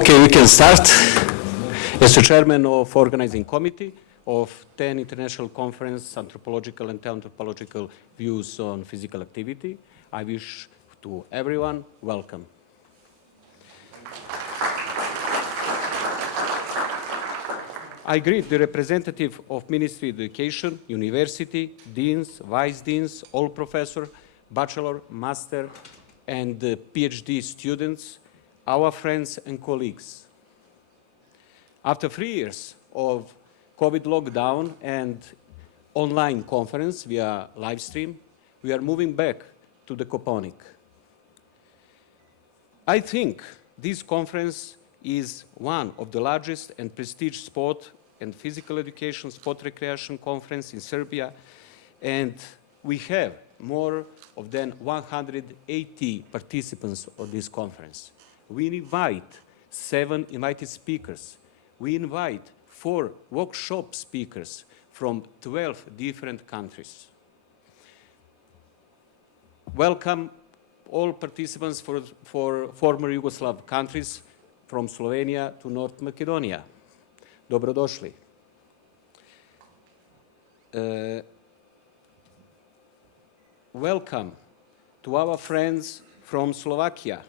Okay, we can start. As the chairman of organizing committee of 10 International Conference Anthropological and Anthropological Views on Physical Activity, I wish to everyone welcome. I greet the representative of Ministry of Education, university, deans, vice deans, all professors, bachelor, master, and PhD students, our friends and colleagues. After 3 years of COVID lockdown and online conference via live stream, we are moving back to the Koponik. I think this conference is one of the largest and prestigious sport and physical education, sport recreation conference in Serbia, and we have more than 180 participants of this conference. We invite 7 invited speakers. We invite 4 workshop speakers from 12 different countries. Welcome all participants for former Yugoslav countries from Slovenia to North Macedonia. Dobrodošli. Welcome to our friends from Slovakia.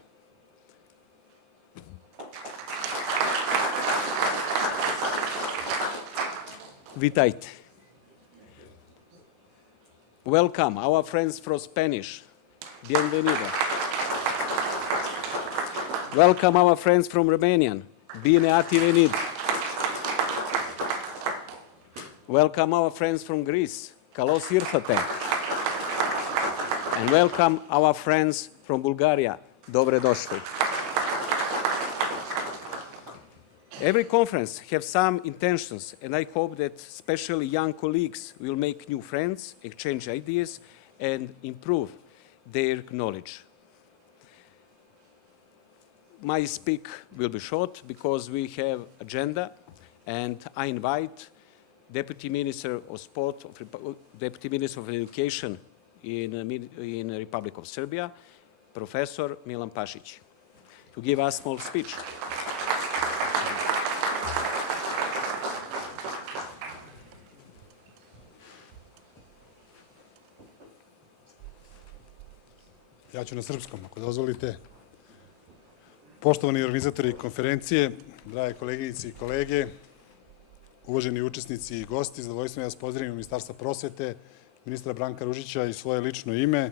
Vitajte. Welcome, our friends from Spanish. Bienvenido. Welcome, our friends from Romanian. Bine ați venit. Welcome, our friends from Greece. Kalos irfate. And welcome, our friends from Bulgaria. Dobre došli. Every conference has some intentions, and I hope that especially young colleagues will make new friends, exchange ideas, and improve their knowledge. My speak will be short because we have agenda, and I invite Deputy Minister of Sport, Deputy Minister of Education in the Republic of Serbia, Professor Milan Pašić, to give us a small speech. Ja ću na srpskom, ako dozvolite. Poštovani organizatori konferencije, drage koleginice i kolege, uvaženi učesnici i gosti, zadovoljstvo je da vas pozdravim u Ministarstva prosvete, ministra Branka Ružića i svoje lično ime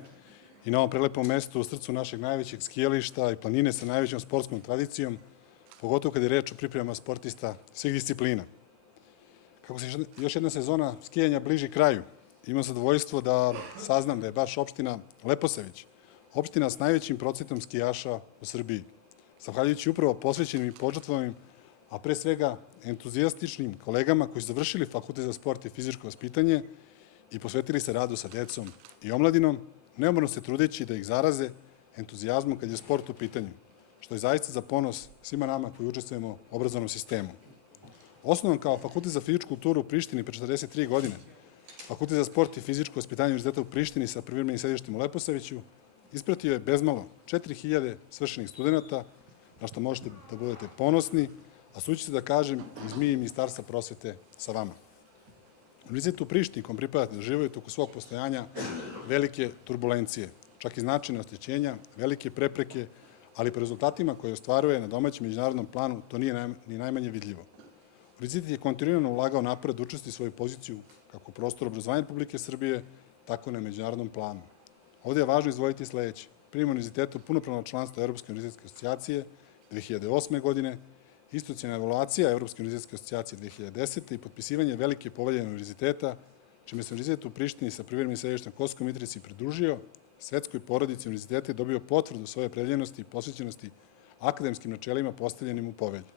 i na ovom prelepom mestu u srcu našeg najvećeg skijališta i planine sa najvećom sportskom tradicijom, pogotovo kad je reč o pripremama sportista svih disciplina. Kako se još jedna sezona skijanja bliži kraju, imam zadovoljstvo da saznam da je baš opština Leposavić opština s najvećim procentom skijaša u Srbiji, zahvaljujući upravo posvećenim i požrtvovanim, a pre svega entuzijastičnim kolegama koji su završili Fakultet za sport i fizičko vaspitanje i posvetili se radu sa decom i omladinom, neumorno se trudeći da ih zaraze entuzijazmom kad je sport u pitanju, što je zaista za ponos svima nama koji učestvujemo u obrazovnom sistemu. Osnovan kao Fakultet za fizičku kulturu u Prištini pre 43 godine, Fakultet za sport i fizičko vaspitanje Univerziteta u Prištini sa privremenim sedištem u Leposaviću ispratio je bezmalo 4000 svršenih studenta, na što možete da budete ponosni, a sući se da kažem iz Ministarstva prosvete sa vama. Univerzitet u Prištini, kom pripadate, doživio je toku svog postojanja velike turbulencije, čak i značajne oštećenja, velike prepreke, ali po rezultatima koje ostvaruje na domaćem međunarodnom planu to nije ni najmanje vidljivo. Univerzitet je kontinuirano ulagao napred da učesti svoju poziciju kako u prostoru obrazovanja Republike Srbije, tako i na međunarodnom planu. Ovdje je važno izdvojiti sledeće. Prijem univerzitetu punopravno članstvo Evropske univerzitetske asocijacije 2008. godine, institucionalna evaluacija Evropske univerzitetske asocijacije 2010. i potpisivanje velike povelje univerziteta, čime se univerzitet u Prištini sa privremenim sedištem Kosovskoj Mitrovici pridružio svetskoj porodici univerziteta i dobio potvrdu svoje opredeljenosti i posvećenosti akademskim načelima postavljenim u povelji.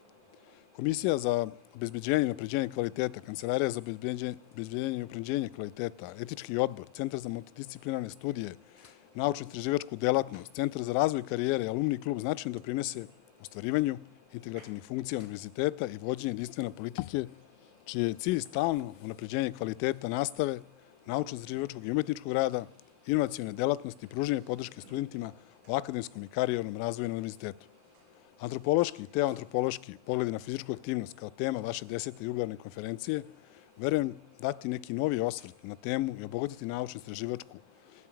Komisija za obezbeđenje i unapređenje kvaliteta, Kancelarija za obezbeđenje i unapređenje kvaliteta, Etički odbor, Centar za multidisciplinarne studije, naučno-istraživačku delatnost, Centar za razvoj karijere i alumni klub značajno doprinese ostvarivanju integrativnih funkcija univerziteta i vođenje jedinstvene politike, čiji je cilj stalno unapređenje kvaliteta nastave, naučno-istraživačkog i umetničkog rada, inovacione delatnosti i pružanje podrške studentima u akademskom i karijernom razvoju na univerzitetu. Antropološki i teoantropološki pogledi na fizičku aktivnost kao tema vaše 10. jubilarne konferencije, verujem dati neki novi osvrt na temu i obogatiti naučno-istraživačku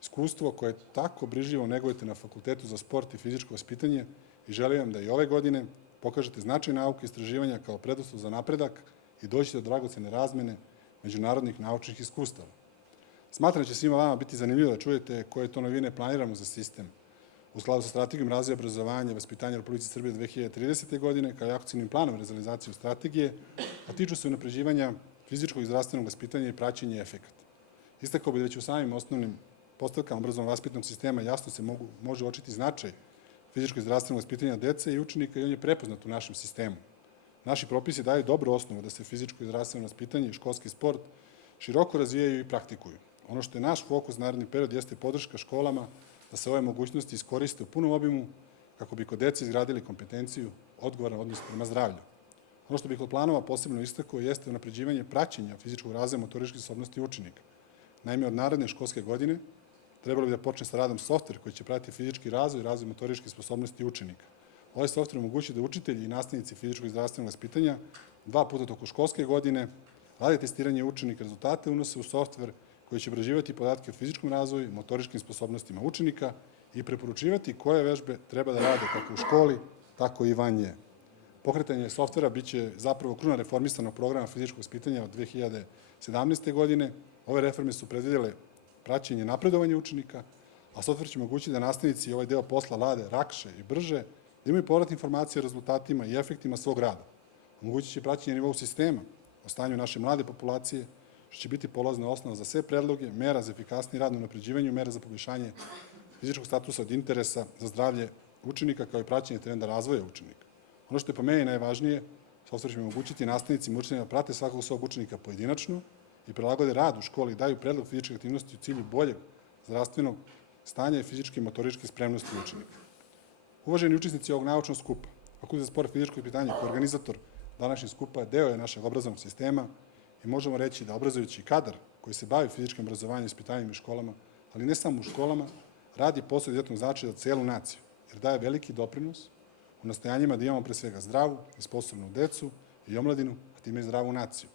iskustvo koje tako brižljivo negujete na Fakultetu za sport i fizičko vaspitanje i želim vam da i ove godine pokažete značaj nauke i istraživanja kao preduslov za napredak i dođete do dragocene razmene međunarodnih naučnih iskustava. Smatram da će svima vama biti zanimljivo da čujete koje to novine planiramo za sistem u skladu sa strategijom razvoja obrazovanja i vaspitanja Republike Srbije 2030. godine, kao i akcijnim planom za realizaciju strategije, a tiču se unapređivanja fizičkog i zdravstvenog vaspitanja i praćenja efekata. Istakao bi da već u samim osnovnim postavkama obrazovno-vaspitnog sistema jasno se može uočiti značaj fizičkog i zdravstvenog vaspitanja dece i učenika i on je prepoznat u našem sistemu. Naši propisi daju dobru osnovu da se fizičko i zdravstveno vaspitanje i školski sport široko razvijaju i praktikuju. Ono što je naš fokus naredni period jeste podrška školama da se ove mogućnosti iskoriste u punom obimu kako bi kod dece izgradili kompetenciju, odgovoran odnos prema zdravlju. Ono što bih kod planova posebno istakao jeste unapređivanje praćenja fizičkog razvoja motoričkih sposobnosti učenika. Naime, od naredne školske godine trebalo bi da počne sa radom softver koji će pratiti fizički razvoj i razvoj motoričkih sposobnosti učenika. Ovaj softver omogućuje da učitelji i nastavnici fizičkog i zdravstvenog vaspitanja 2 puta tokom školske godine rade testiranje učenika, rezultate unose u softver koji će obrađivati podatke o fizičkom razvoju i motoričkim sposobnostima učenika i preporučivati koje vežbe treba da rade kako u školi, tako i van nje. Pokretanje softvera biće zapravo kruna reformisanog programa fizičkog vaspitanja od 2017. godine. Ove reforme su predvidjele praćenje napredovanja učenika, a softver će omogućiti da nastavnici ovaj deo posla rade lakše i brže, da imaju povratne informacije o rezultatima i efektima svog rada. Omogućit će praćenje nivou sistema o stanju naše mlade populacije, što će biti polazna osnova za sve predloge, mera za efikasniji rad na unapređivanju, mera za poboljšanje fizičkog statusa od interesa za zdravlje učenika, kao i praćenje trenda razvoja učenika. Ono što je po meni najvažnije, softver će omogućiti nastavnicima i učenicima da prate svakog svog učenika pojedinačno i prilagode rad u školi i daju predlog fizičke aktivnosti u cilju boljeg zdravstvenog stanja i fizičke i motoričke spremnosti učenika. Uvaženi učesnici ovog naučnog skupa, Fakultet za sport i fizičko vaspitanje kao organizator današnjeg skupa deo je našeg obrazovnog sistema i možemo reći da obrazujući kadar koji se bavi fizičkim obrazovanjem i vaspitanjem u školama, ali ne samo u školama, radi posao izuzetnog značaja za celu naciju, jer daje veliki doprinos u nastojanjima da imamo pre svega zdravu i sposobnu decu i omladinu, a time i zdravu naciju.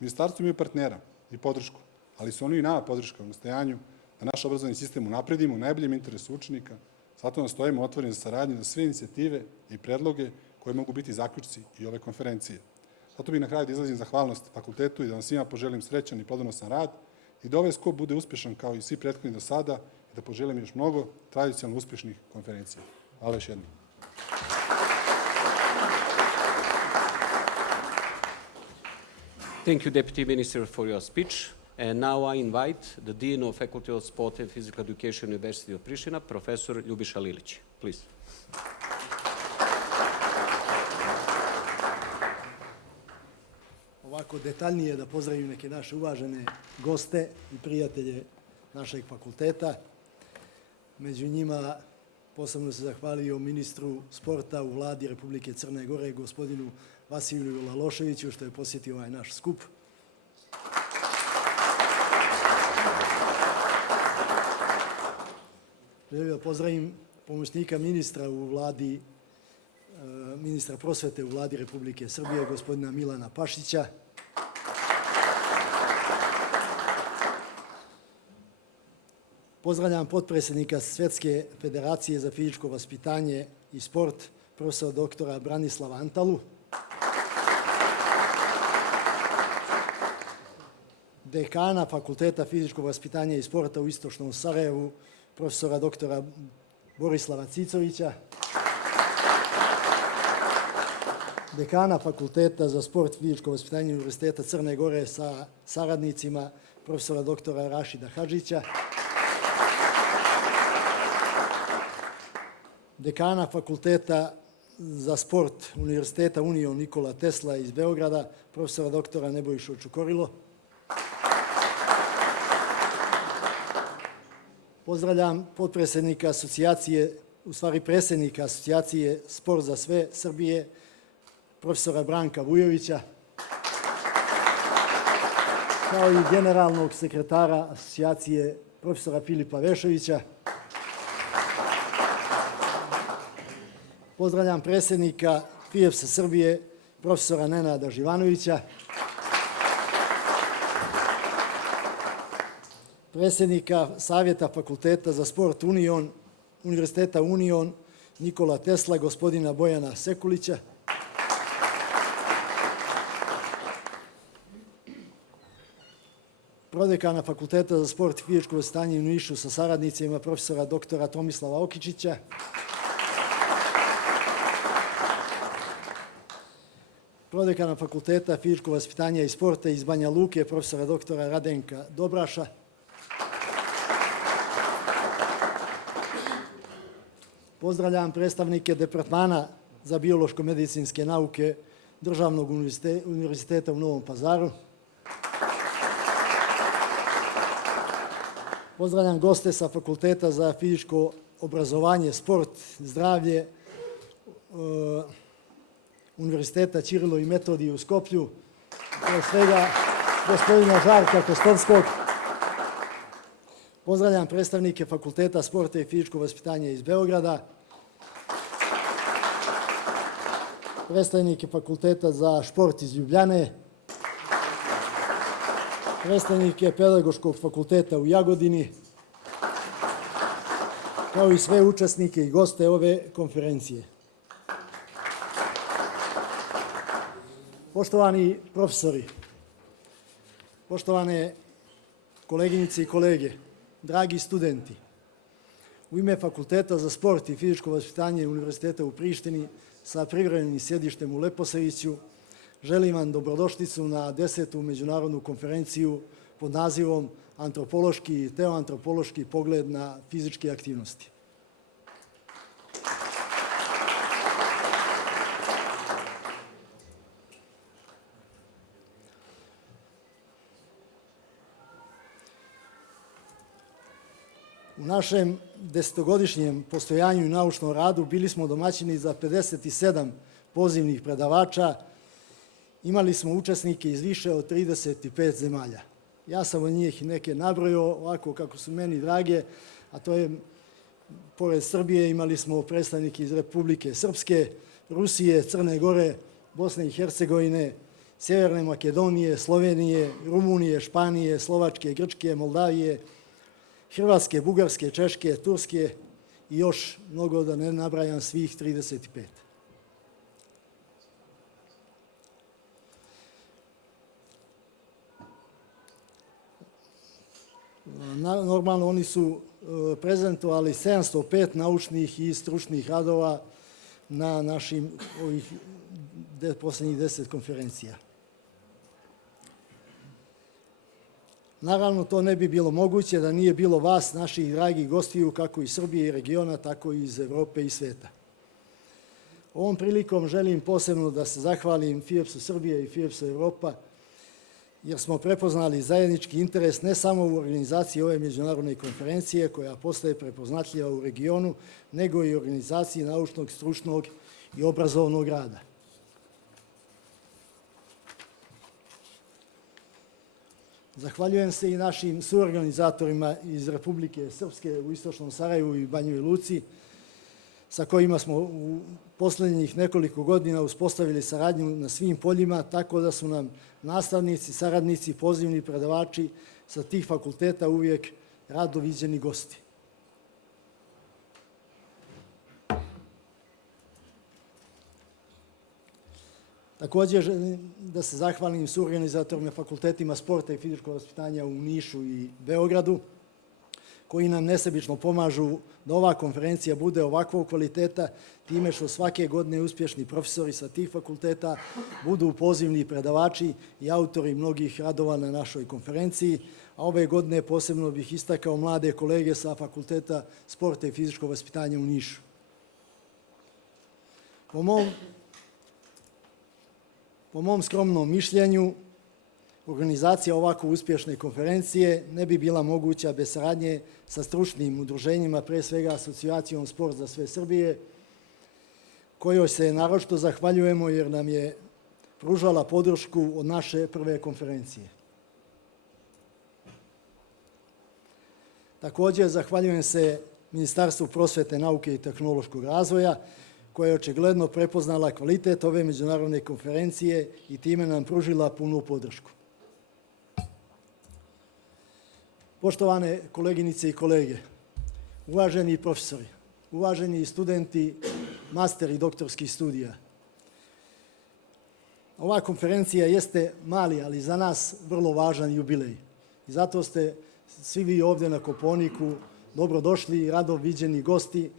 Ministarstvo imaju partnera i podršku, ali su oni i nama podrška u nastojanju da naš obrazovni sistem unapredimo u najboljem interesu učenika. Zato nastojimo otvoreni za saradnju za sve inicijative i predloge koje mogu biti zaključci i ove konferencije. Zato bih na kraju da izrazim zahvalnost fakultetu i da vam svima poželim srećan i plodonosan rad i da ovaj skup bude uspešan kao i svi prethodni do sada i da poželim još mnogo tradicionalno uspešnih konferencija. Hvala još jednom. Thank you, Deputy Minister, for your speech. And now I invite the Dean of Faculty of Sport and Physical Education, University of Priština, Professor Ljubiša Lilić. Please. Ovako detaljnije da pozdravim neke naše uvažene goste i prijatelje našeg fakulteta. Među njima posebno se zahvalio ministru sporta u vladi Republike Crne Gore, gospodinu Vasiliju Laloševiću, što je posjetio ovaj naš skup. Želim da pozdravim pomoćnika ministra u vladi, ministra prosvete u vladi Republike Srbije, gospodina Milana Pašića. Pozdravljam potpredsjednika Svetske federacije za fizičko vaspitanje i sport, profesora doktora Branislava Antalu. Dekana Fakulteta fizičkog vaspitanja i sporta u Istočnom Sarajevu, profesora doktora Borislava Cicovića. Dekana Fakulteta za sport, fizičko vaspitanje Univerziteta Crne Gore sa saradnicima, profesora doktora Rašida Hadžića. Dekana Fakulteta za sport Univerziteta Union Nikola Tesla iz Beograda, profesora doktora Nebojšu Čukorilo. Pozdravljam potpredsjednika asocijacije, u stvari predsjednika asocijacije Sport za sve Srbije, profesora Branka Vujovića, kao i generalnog sekretara asocijacije profesora Filipa Vešovića. Pozdravljam predsjednika FIEPS Srbije, profesora Nenada Živanovića, predsjednika Savjeta Fakulteta za sport Univerziteta Union Nikola Tesla, gospodina Bojana Sekulića, prodekana Fakulteta za sport i fizičko vaspitanje u Nišu sa saradnicima profesora doktora Tomislava Okičića, prodekana Fakulteta fizičkog vaspitanja i sporta iz Banja Luke, profesora doktora Radenka Dobraša, pozdravljam predstavnike Departmana za biološko-medicinske nauke Državnog univerziteta u Novom Pazaru, pozdravljam goste sa Fakulteta za fizičko obrazovanje, sport, zdravlje, Univerziteta Ćirilo i Metodije u Skoplju, pre svega gospodina Žarka Kostovskog. Pozdravljam predstavnike Fakulteta sporta i fizičkog vaspitanja iz Beograda, predstavnike Fakulteta za šport iz Ljubljane, predstavnike Pedagoškog fakulteta u Jagodini, kao i sve učesnike i goste ove konferencije. Poštovani profesori, poštovane koleginice i kolege, dragi studenti, u ime Fakulteta za sport i fizičko vaspitanje Univerziteta u Prištini sa privremenim sjedištem u Leposaviću, želim vam dobrodošlicu na 10. međunarodnu konferenciju pod nazivom Antropološki i teoantropološki pogled na fizičke aktivnosti. U našem 10-godišnjem postojanju i naučnom radu bili smo domaćini za 57 pozivnih predavača. Imali smo učesnike iz više od 35 zemalja. Ja sam od njih neke nabrojao ovako kako su meni drage, a to je, pored Srbije, imali smo predstavnike iz Republike Srpske, Rusije, Crne Gore, Bosne i Hercegovine, Sjeverne Makedonije, Slovenije, Rumunije, Španije, Slovačke, Grčke, Moldavije, Hrvatske, Bugarske, Češke, Turske i još mnogo, da ne nabrajam svih 35. Normalno, oni su prezentovali 705 naučnih i stručnih radova na našim ovih poslednjih 10 konferencija. Naravno, to ne bi bilo moguće da nije bilo vas, naših dragih gostiju, kako iz Srbije i regiona, tako i iz Evrope i sveta. Ovom prilikom želim posebno da se zahvalim FIEPS-u Srbije i FIEPS-u Evropa, jer smo prepoznali zajednički interes ne samo u organizaciji ove međunarodne konferencije, koja postaje prepoznatljiva u regionu, nego i u organizaciji naučnog, stručnog i obrazovnog rada. Zahvaljujem se i našim suorganizatorima iz Republike Srpske u Istočnom Sarajevu i Banjoj Luci, sa kojima smo u poslednjih nekoliko godina uspostavili saradnju na svim poljima, tako da su nam nastavnici, saradnici, pozivni predavači sa tih fakulteta uvijek rado viđeni gosti. Također želim da se zahvalim suorganizatorima fakultetima sporta i fizičkog vaspitanja u Nišu i Beogradu, koji nam nesebično pomažu da ova konferencija bude ovakvog kvaliteta, time što svake godine uspješni profesori sa tih fakulteta budu pozivni predavači i autori mnogih radova na našoj konferenciji, a ove godine posebno bih istakao mlade kolege sa Fakulteta sporta i fizičkog vaspitanja u Nišu. Po mom skromnom mišljenju, organizacija ovako uspješne konferencije ne bi bila moguća bez saradnje sa stručnim udruženjima, pre svega Asocijacijom Sport za sve Srbije, kojoj se naročito zahvaljujemo jer nam je pružala podršku od naše prve konferencije. Također zahvaljujem se Ministarstvu prosvete, nauke i tehnološkog razvoja, koja je očigledno prepoznala kvalitet ove međunarodne konferencije i time nam pružila punu podršku. Poštovane koleginice i kolege, uvaženi profesori, uvaženi studenti master i doktorskih studija, ova konferencija jeste mali, ali za nas vrlo važan jubilej. I zato ste svi vi ovdje na Kopaoniku dobrodošli i rado viđeni gosti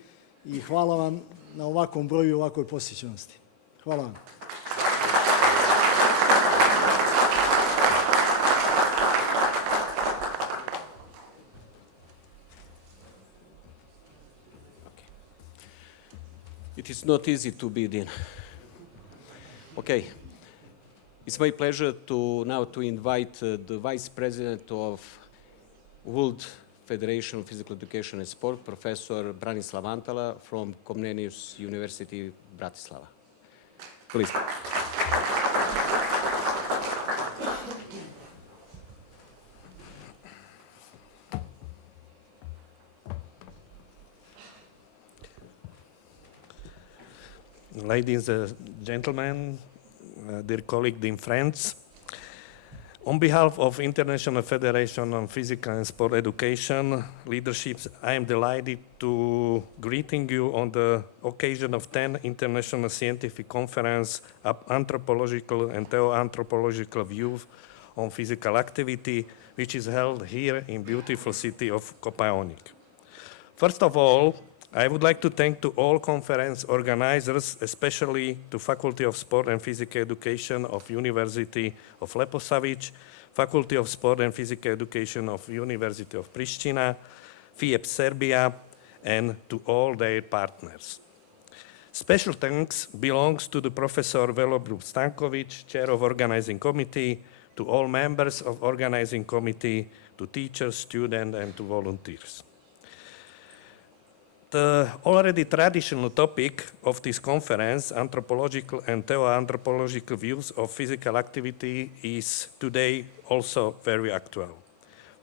i hvala vam na ovakvom broju i ovakvoj posjećenosti. Hvala vam. It is not easy to be Dean. Okay. It's my pleasure now to invite the Vice President of World Federation of Physical Education and Sport, Professor Branislav Antala from Comenius University, Bratislava. Please. Ladies and gentlemen, dear colleagues, dear friends, on behalf of International Federation on Physical and Sport Education leaderships, I am delighted to greeting you on the occasion of 10th International Scientific Conference of Anthropological and Theoanthropological Views on Physical Activity, which is held here in beautiful city of Kopaonik. First of all, I would like to thank to all conference organizers, especially to Faculty of Sport and Physical Education of University of Leposavić, Faculty of Sport and Physical Education of University of Pristina, FIEP Serbia, and to all their partners. Special thanks belongs to the Professor Velobljub Stanković, Chair of Organizing Committee, to all members of Organizing Committee, to teachers, students, and to volunteers. The already traditional topic of this conference, anthropological and theoanthropological views of physical activity, is today also very actual.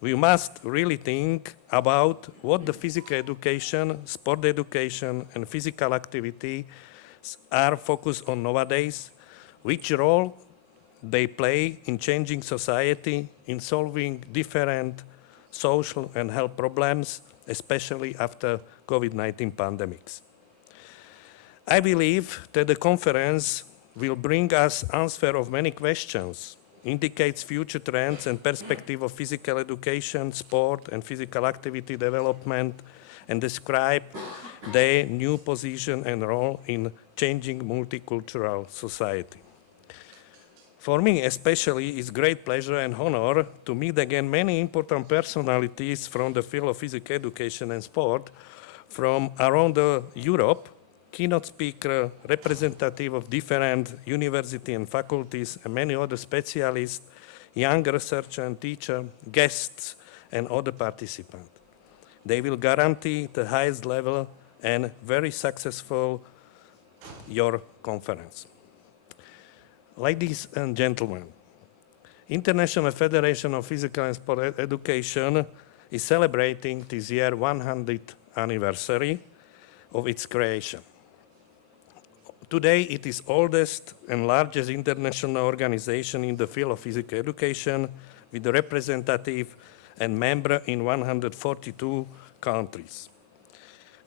We must really think about what the physical education, sport education, and physical activity are focused on nowadays, which role they play in changing society, in solving different social and health problems, especially after COVID-19 pandemics. I believe that the conference will bring us answer of many questions, indicates future trends and perspective of physical education, sport, and physical activity development, and describe their new position and role in changing multicultural society. For me especially, it's great pleasure and honor to meet again many important personalities from the field of physical education and sport from around Europe, keynote speaker, representative of different universities and faculties, and many other specialists, young researchers and teachers, guests, and other participants. They will guarantee the highest level and very successful your conference. Ladies and gentlemen, International Federation of Physical and Sport Education is celebrating this year 100th anniversary of its creation. Today, it is oldest and largest international organization in the field of physical education with a representative and member in 142 countries.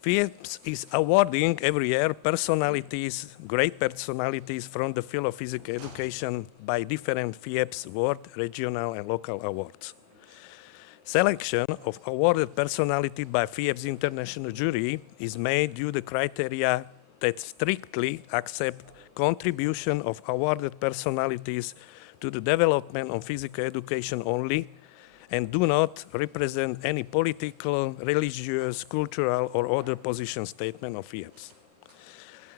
FIEPS is awarding every year personalities, great personalities from the field of physical education by different FIEPS world, regional, and local awards. Selection of awarded personality by FIEPS International Jury is made due to the criteria that strictly accept contribution of awarded personalities to the development of physical education only and do not represent any political, religious, cultural, or other position statement of FIEPS.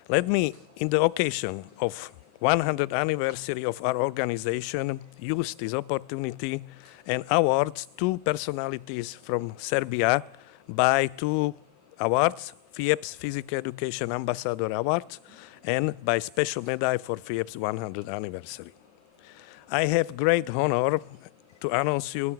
Let me, in the occasion of 100th anniversary of our organization, use this opportunity and awards two personalities from Serbia by two awards, FIEPS Physical Education Ambassador Award and by special medal for FIEPS 100th anniversary. I have great honor to announce you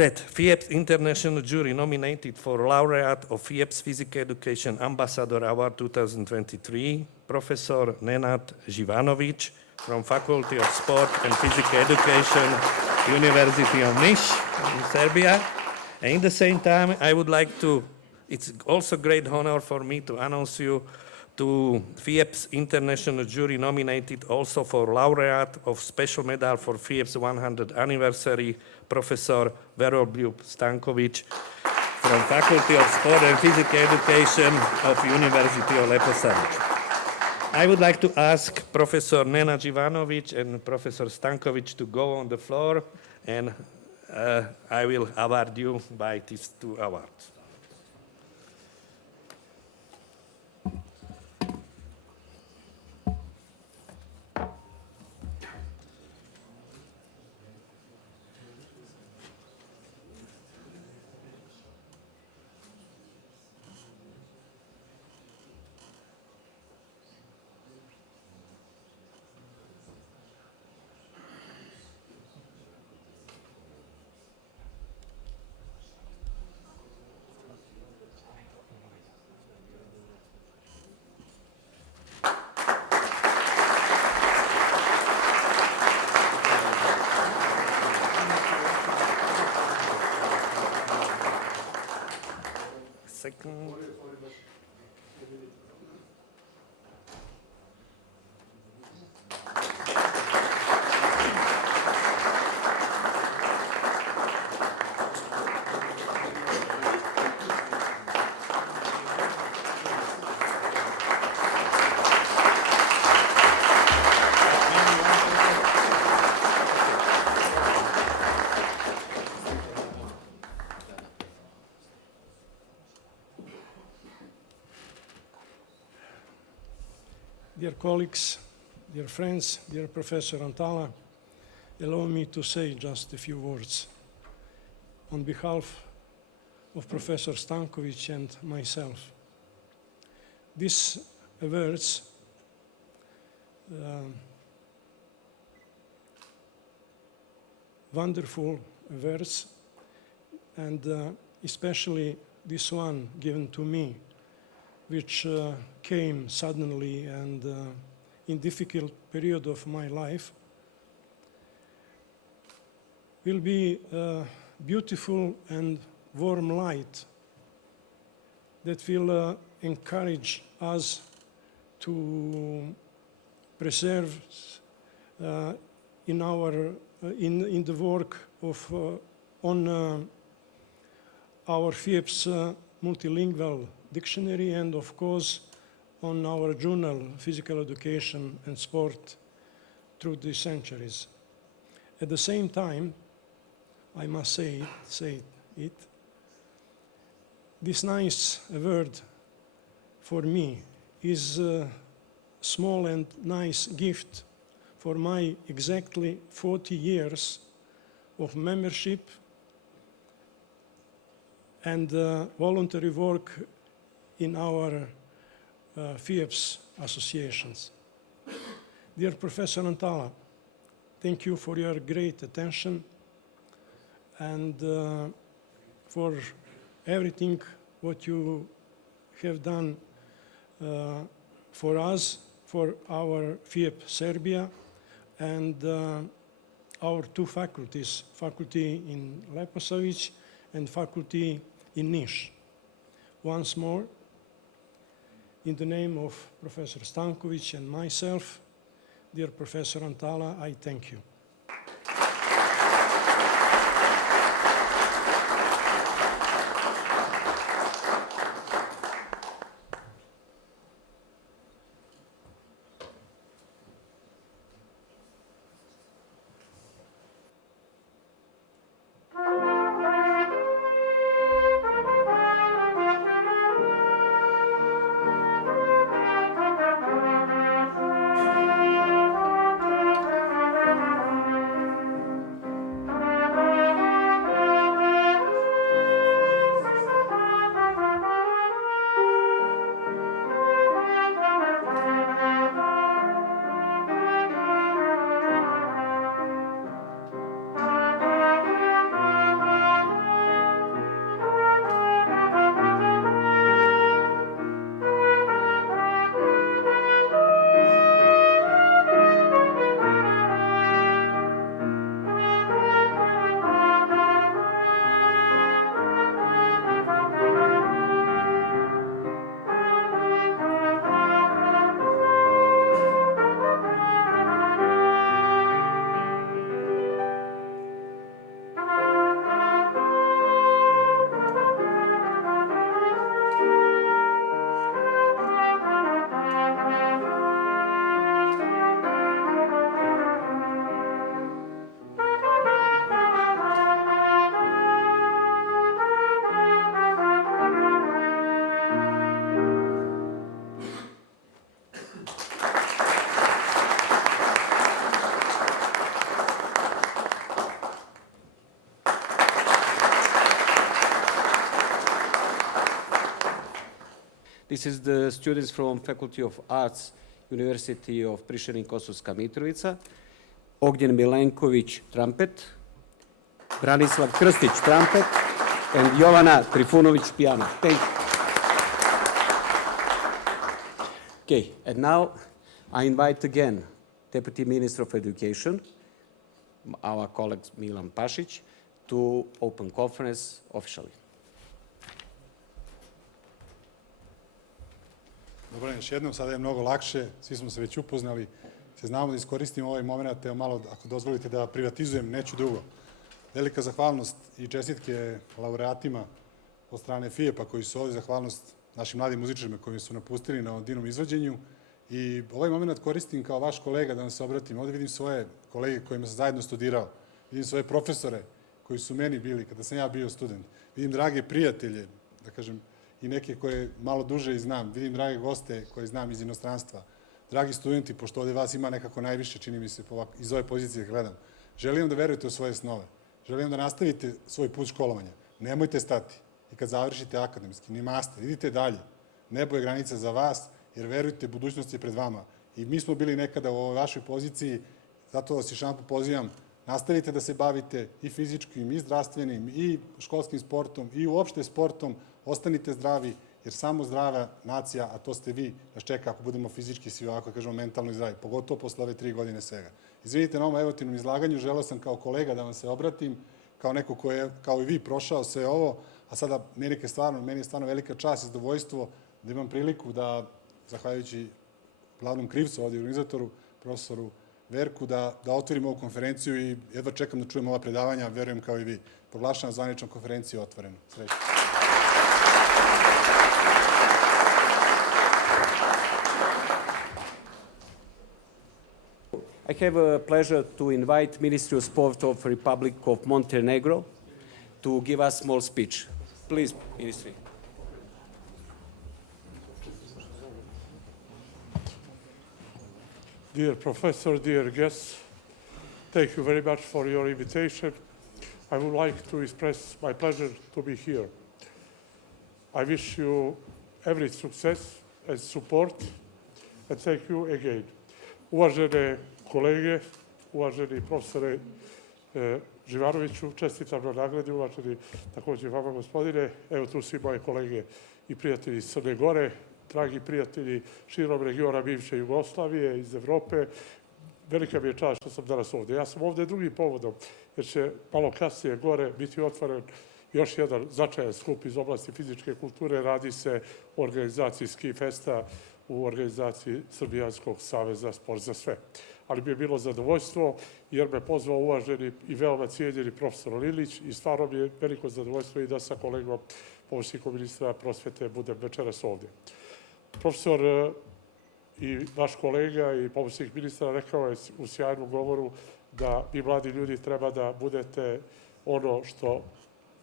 that FIEP's international jury nominated for laureate of FIEP's Physical Education Ambassador Award 2023, Professor Nenad Živanović from Faculty of Sport and Physical Education, University of Niš in Serbia. And in the same time, I would like to, it's also great honor for me to announce you to FIEP's international jury nominated also for laureate of special medal for FIEP's 100th anniversary, Professor Veroljub Stanković from Faculty of Sport and Physical Education of University of Leposavić. I would like to ask Professor Nenad Živanović and Professor Stanković to go on the floor, and I will award you by these two awards. Second. Dear colleagues, dear friends, dear Professor Antala, allow me to say just a few words. On behalf of Professor Stanković and myself, these awards wonderful awards, and especially this one given to me, which came suddenly and in difficult period of my life, will be a beautiful and warm light that will encourage us to preserve in our in the work of on our FIEP's multilingual dictionary, and of course on our journal Physical Education and Sport through the centuries. At the same time, I must say it, this nice award for me is a small and nice gift for my exactly 40 years of membership and voluntary work in our FIEP's associations. Dear Professor Antala, thank you for your great attention and for everything what you have done for us, for our FIEP Serbia, and our two faculties, faculty in Leposavić and faculty in Niš. Once more, in the name of Professor Stanković and myself, dear Professor Antala, I thank you. This is the students from Faculty of Arts, University of Priština Kosovska Mitrovica. Ognjen Milenković, trumpet. Branislav Krstić, trumpet. And Jovana Trifunović, piano. Thank you. Okay, and now I invite again Deputy Minister of Education, our colleague Milan Pašić, to open conference officially. Dobro, još jednom, sada je mnogo lakše, svi smo se već upoznali, se znamo da iskoristimo ovaj moment, evo malo, ako dozvolite da privatizujem, neću dugo. Velika zahvalnost i čestitke laureatima od strane FIEP-a koji su ovdje, zahvalnost našim mladim muzičarima koji su napustili na divnom izvođenju. I ovaj moment koristim kao vaš kolega da vam se obratim. Ovdje vidim svoje kolege kojima sam zajedno studirao, vidim svoje profesore koji su meni bili kada sam ja bio student, vidim drage prijatelje, da kažem, i neke koje malo duže i znam, vidim drage goste koje znam iz inostranstva, dragi studenti, pošto ovdje vas ima nekako najviše, čini mi se, iz ove pozicije gledam. Želim da verujete u svoje snove, želim da nastavite svoj put školovanja, nemojte stati i kad završite akademski, ni master, idite dalje, nebo je granica za vas, jer verujte, budućnost je pred vama. I mi smo bili nekada u ovoj vašoj poziciji, zato vas još jedan pozivam, nastavite da se bavite i fizičkim, i zdravstvenim, i školskim sportom, i uopšte sportom, ostanite zdravi, jer samo zdrava nacija, a to ste vi, nas čeka ako budemo fizički svi ovako, kažemo, mentalno zdravi, pogotovo posle ove 3 godine svega. Izvinite na ovom emotivnom izlaganju, želeo sam kao kolega da vam se obratim, kao neko ko je, kao i vi, prošao sve ovo, a sada meni je stvarno velika čast i zadovoljstvo da imam priliku da, zahvaljujući glavnom krivcu ovdje, organizatoru, profesoru Verku, da otvorim ovu konferenciju i jedva čekam da čujem ova predavanja, verujem kao i vi. Proglašavam zvaničnu konferenciju otvorenu. Srećno. I have a pleasure to invite Ministry of Sport of Republic of Montenegro to give us small speech. Please, Ministry. Dear Professor, dear guests, thank you very much for your invitation. I would like to express my pleasure to be here. I wish you every success and support, and thank you again. Uvažene kolege, uvaženi profesore Živanoviću, čestitam na nagradi, uvaženi također vama gospodine. Evo tu su i moje kolege i prijatelji iz Crne Gore, dragi prijatelji širom regiona bivše Jugoslavije, iz Evrope. Velika mi je čast što sam danas ovdje. Ja sam ovdje drugim povodom, jer će malo kasnije gore biti otvoren još jedan značajan skup iz oblasti fizičke kulture. Radi se o organizaciji Ski Festa u organizaciji Srbijanskog saveza Sport za sve. Ali bi je bilo zadovoljstvo jer me pozvao uvaženi i veoma cijenjeni profesor Lilić i stvarno mi je veliko zadovoljstvo i da sa kolegom pomoćnikom ministra prosvete budem večeras ovdje. Profesor i vaš kolega i pomoćnik ministra rekao je u sjajnom govoru da vi mladi ljudi treba da budete ono što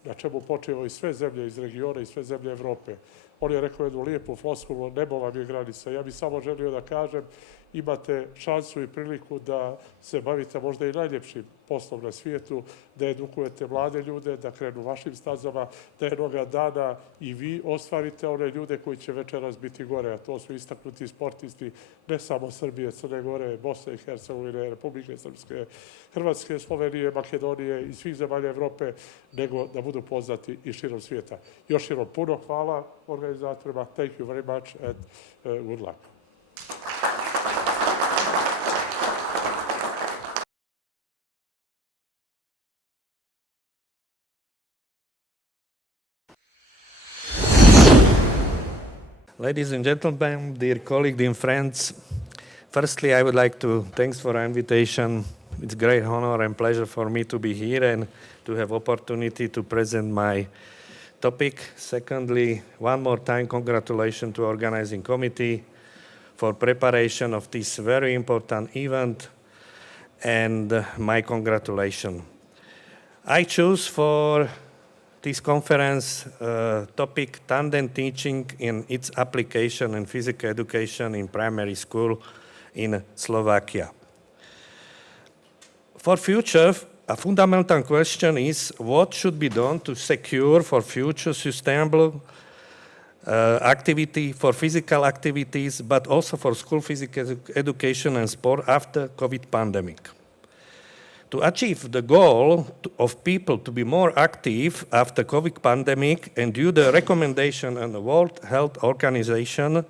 na čemu počevo i sve zemlje iz regiona i sve zemlje Evrope. On je rekao jednu lijepu floskulu, nebo vam je granica. Ja bih samo želio da kažem, imate šansu i priliku da se bavite možda i najljepšim poslom na svijetu, da edukujete mlade ljude, da krenu vašim stazama, da jednoga dana i vi ostvarite one ljude koji će večeras biti gore, a to su istaknuti sportisti ne samo Srbije, Crne Gore, Bosne i Hercegovine, Republike Srpske, Hrvatske, Slovenije, Makedonije i svih zemalja Evrope, nego da budu poznati i širom svijeta. Još jednom puno hvala organizatorima. Thank you very much and good luck. Ladies and gentlemen, dear colleagues, dear friends, firstly, I would like to thanks for our invitation. It's great honor and pleasure for me to be here and to have opportunity to present my topic. Secondly, one more time, congratulations to organizing committee for preparation of this very important event, and my congratulations. I choose for this conference topic tandem teaching in its application in physical education in primary school in Slovakia. For future, a fundamental question is what should be done to secure for future sustainable activity for physical activities, but also for school physical education and sport after COVID pandemic. To achieve the goal of people to be more active after COVID pandemic and due the recommendation of the World Health Organization,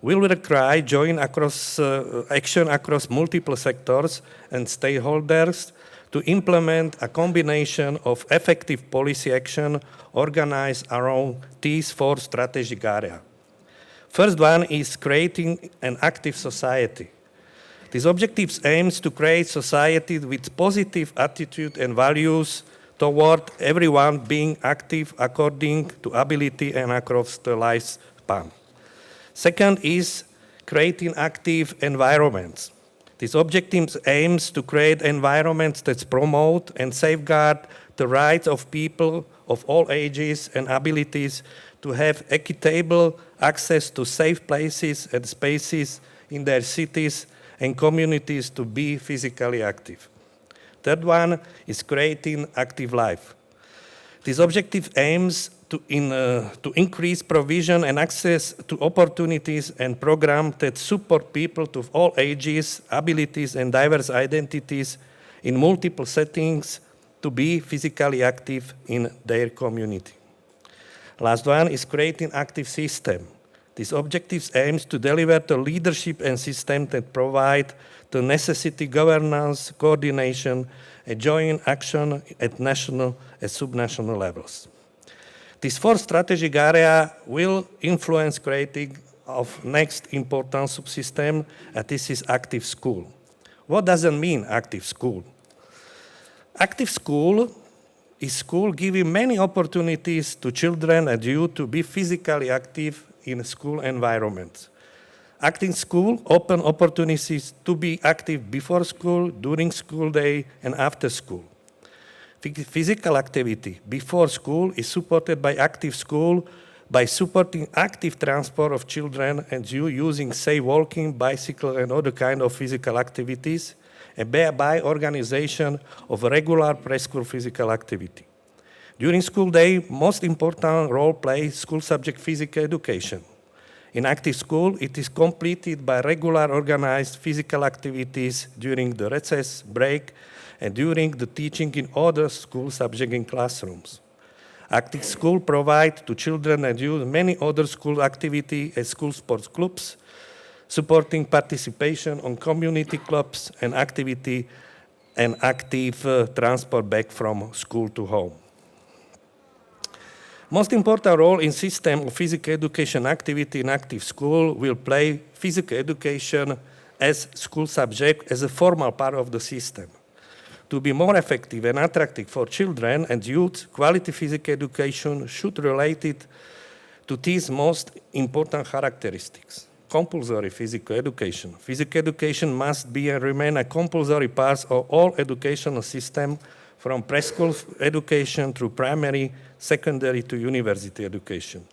will require joint action across multiple sectors and stakeholders to implement a combination of effective policy action organized around these 4 strategic areas. First one is creating an active society. These objectives aims to create society with positive attitude and values toward everyone being active according to ability and across the lifespan. Second is creating active environments. These objectives aims to create environments that promote and safeguard the rights of people of all ages and abilities to have equitable access to safe places and spaces in their cities and communities to be physically active. Third one is creating active life. This objective aims to increase provision and access to opportunities and programs that support people of all ages, abilities, and diverse identities in multiple settings to be physically active in their community. Last one is creating active system. This objective aims to deliver the leadership and system that provide the necessary governance, coordination, and joint action at national and subnational levels. These 4 strategic areas will influence creating of next important subsystem, and this is active school. What does it mean, active school? Active school is school giving many opportunities to children and youth to be physically active in school environments. Active school open opportunities to be active before school, during school day, and after school. Physical activity before school is supported by active school by supporting active transport of children and youth using safe walking, bicycle, and other kind of physical activities, and by organization of regular preschool physical activity. During school day, most important role plays school subject physical education. In active school, it is completed by regular organized physical activities during the recess, break, and during the teaching in other school subjects in classrooms. Active school provides to children and youth many other school activities and school sports clubs, supporting participation on community clubs and activity and active transport back from school to home. Most important role in system of physical education activity in active school will play physical education as school subject as a formal part of the system. To be more effective and attractive for children and youth, quality physical education should relate it to these most important characteristics. Compulsory physical education. Physical education must be and remain a compulsory part of all educational system from preschool education through primary, secondary to university education.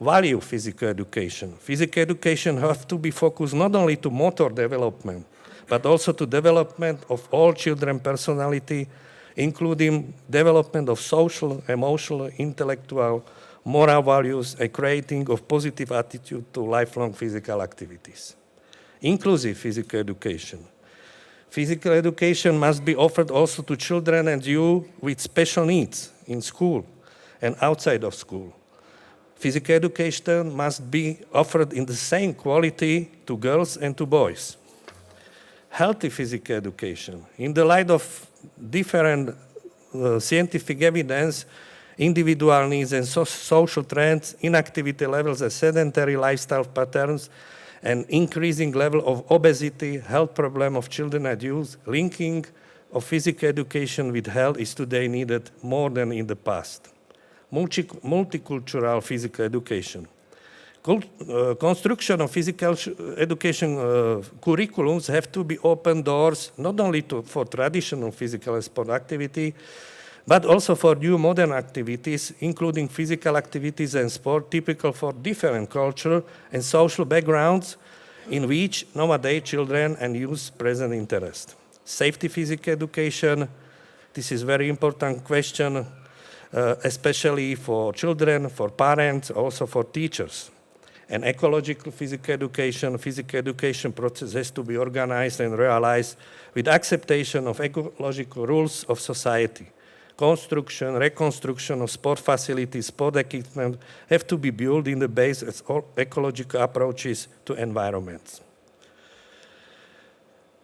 Value physical education. Physical education has to be focused not only to motor development, but also to development of all children's personality, including development of social, emotional, intellectual, moral values, and creating of positive attitude to lifelong physical activities. Inclusive physical education. Physical education must be offered also to children and youth with special needs in school and outside of school. Physical education must be offered in the same quality to girls and to boys. Healthy physical education. In the light of different scientific evidence, individual needs and social trends, inactivity levels and sedentary lifestyle patterns, and increasing level of obesity, health problem of children and youth, linking of physical education with health is today needed more than in the past. Multicultural physical education. Construction of physical education curriculums have to be open doors not only for traditional physical and sport activity, but also for new modern activities, including physical activities and sport typical for different cultural and social backgrounds in which nowadays children and youth present interest. Safety physical education, this is very important question. especially for children, for parents, also for teachers. And ecological physical education process has to be organized and realized with acceptation of ecological rules of society. Construction, reconstruction of sport facilities, sport equipment have to be built in the base as ecological approaches to environments.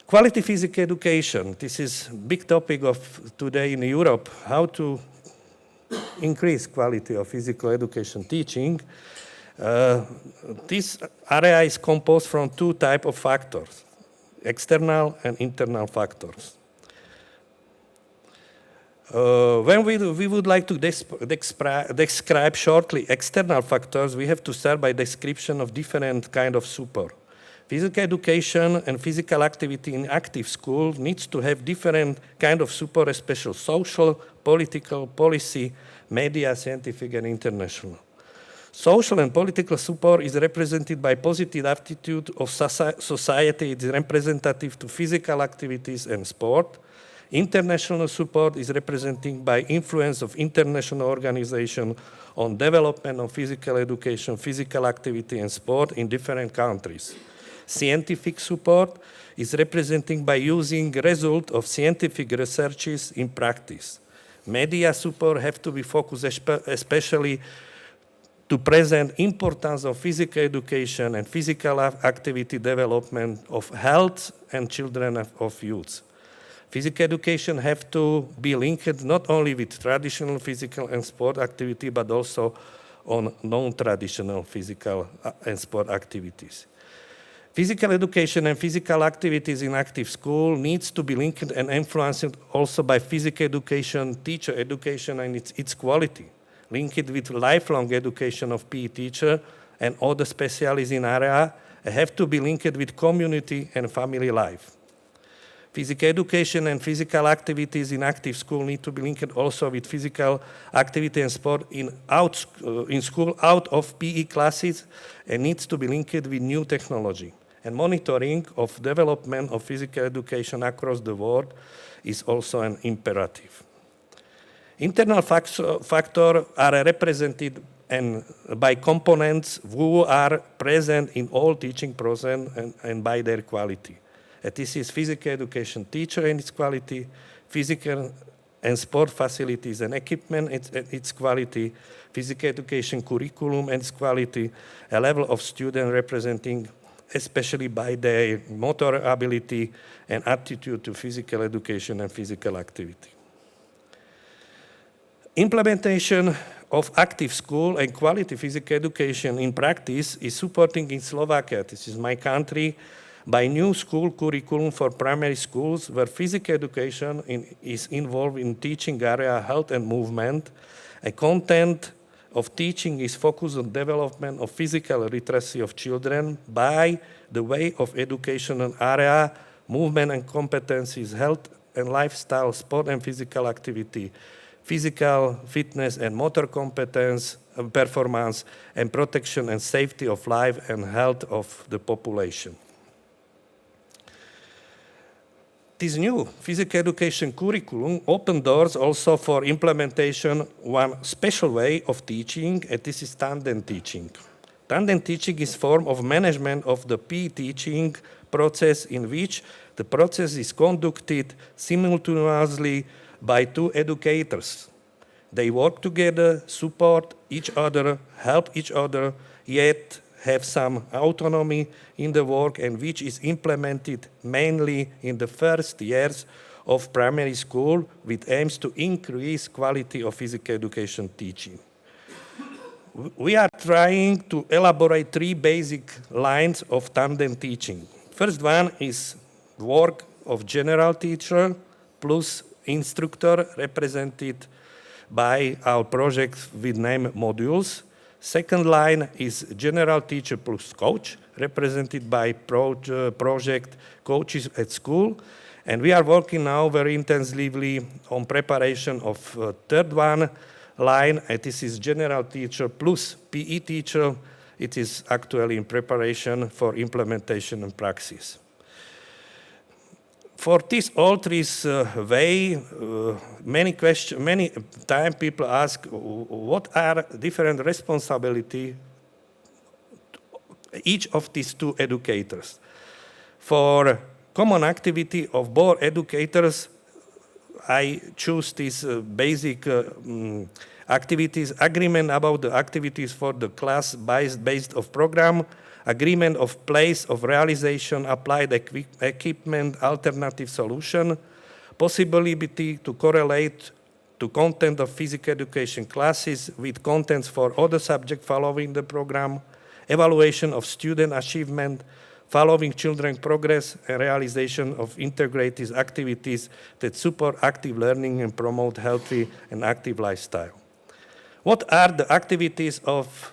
Quality physical education, this is a big topic of today in Europe, how to increase quality of physical education teaching. This area is composed from two types of factors, external and internal factors. When we would like to describe shortly external factors, we have to start by description of different kind of support. Physical education and physical activity in active school needs to have different kind of support, especially social, political, policy, media, scientific, and international. Social and political support is represented by positive attitude of society. It is representative to physical activities and sport. International support is represented by influence of international organizations on development of physical education, physical activity, and sport in different countries. Scientific support is represented by using result of scientific researches in practice. Media support have to be focused especially to present importance of physical education and physical activity development of health and children of youth. Physical education have to be linked not only with traditional physical and sport activity, but also on non-traditional physical and sport activities. Physical education and physical activities in active school needs to be linked and influenced also by physical education, teacher education, and its quality. Link it with lifelong education of PE teacher and other specialists in area have to be linked with community and family life. Physical education and physical activities in active school need to be linked also with physical activity and sport in school out of PE classes and needs to be linked with new technology. And monitoring of development of physical education across the world is also an imperative. Internal factors are represented by components who are present in all teaching process and by their quality. This is physical education teacher and its quality, physical and sport facilities and equipment and its quality, physical education curriculum and its quality, a level of student representing especially by their motor ability and attitude to physical education and physical activity. Implementation of active school and quality physical education in practice is supporting in Slovakia, this is my country, by new school curriculum for primary schools where physical education is involved in teaching area health and movement. A content of teaching is focused on development of physical literacy of children by the way of educational area, movement and competencies, health and lifestyle, sport and physical activity, physical fitness and motor competence, performance, and protection and safety of life and health of the population. This new physical education curriculum opened doors also for implementation one special way of teaching, and this is tandem teaching. Tandem teaching is a form of management of the PE teaching process in which the process is conducted simultaneously by two educators. They work together, support each other, help each other, yet have some autonomy in the work and which is implemented mainly in the first years of primary school with aims to increase quality of physical education teaching. We are trying to elaborate three basic lines of tandem teaching. First one is work of general teacher plus instructor represented by our project with name modules. Second line is general teacher plus coach, represented by project coaches at school. And we are working now very intensively on preparation of third one line, and this is general teacher plus PE teacher. It is actually in preparation for implementation and praxis. For this all this way, many time people ask what are different responsibility each of these two educators. For common activity of both educators, I choose these basic activities: agreement about the activities for the class based of program, agreement of place of realization, applied equipment, alternative solution, possibility to correlate to content of physical education classes with contents for other subjects following the program, evaluation of student achievement, following children's progress, and realization of integrated activities that support active learning and promote healthy and active lifestyle. What are the activities of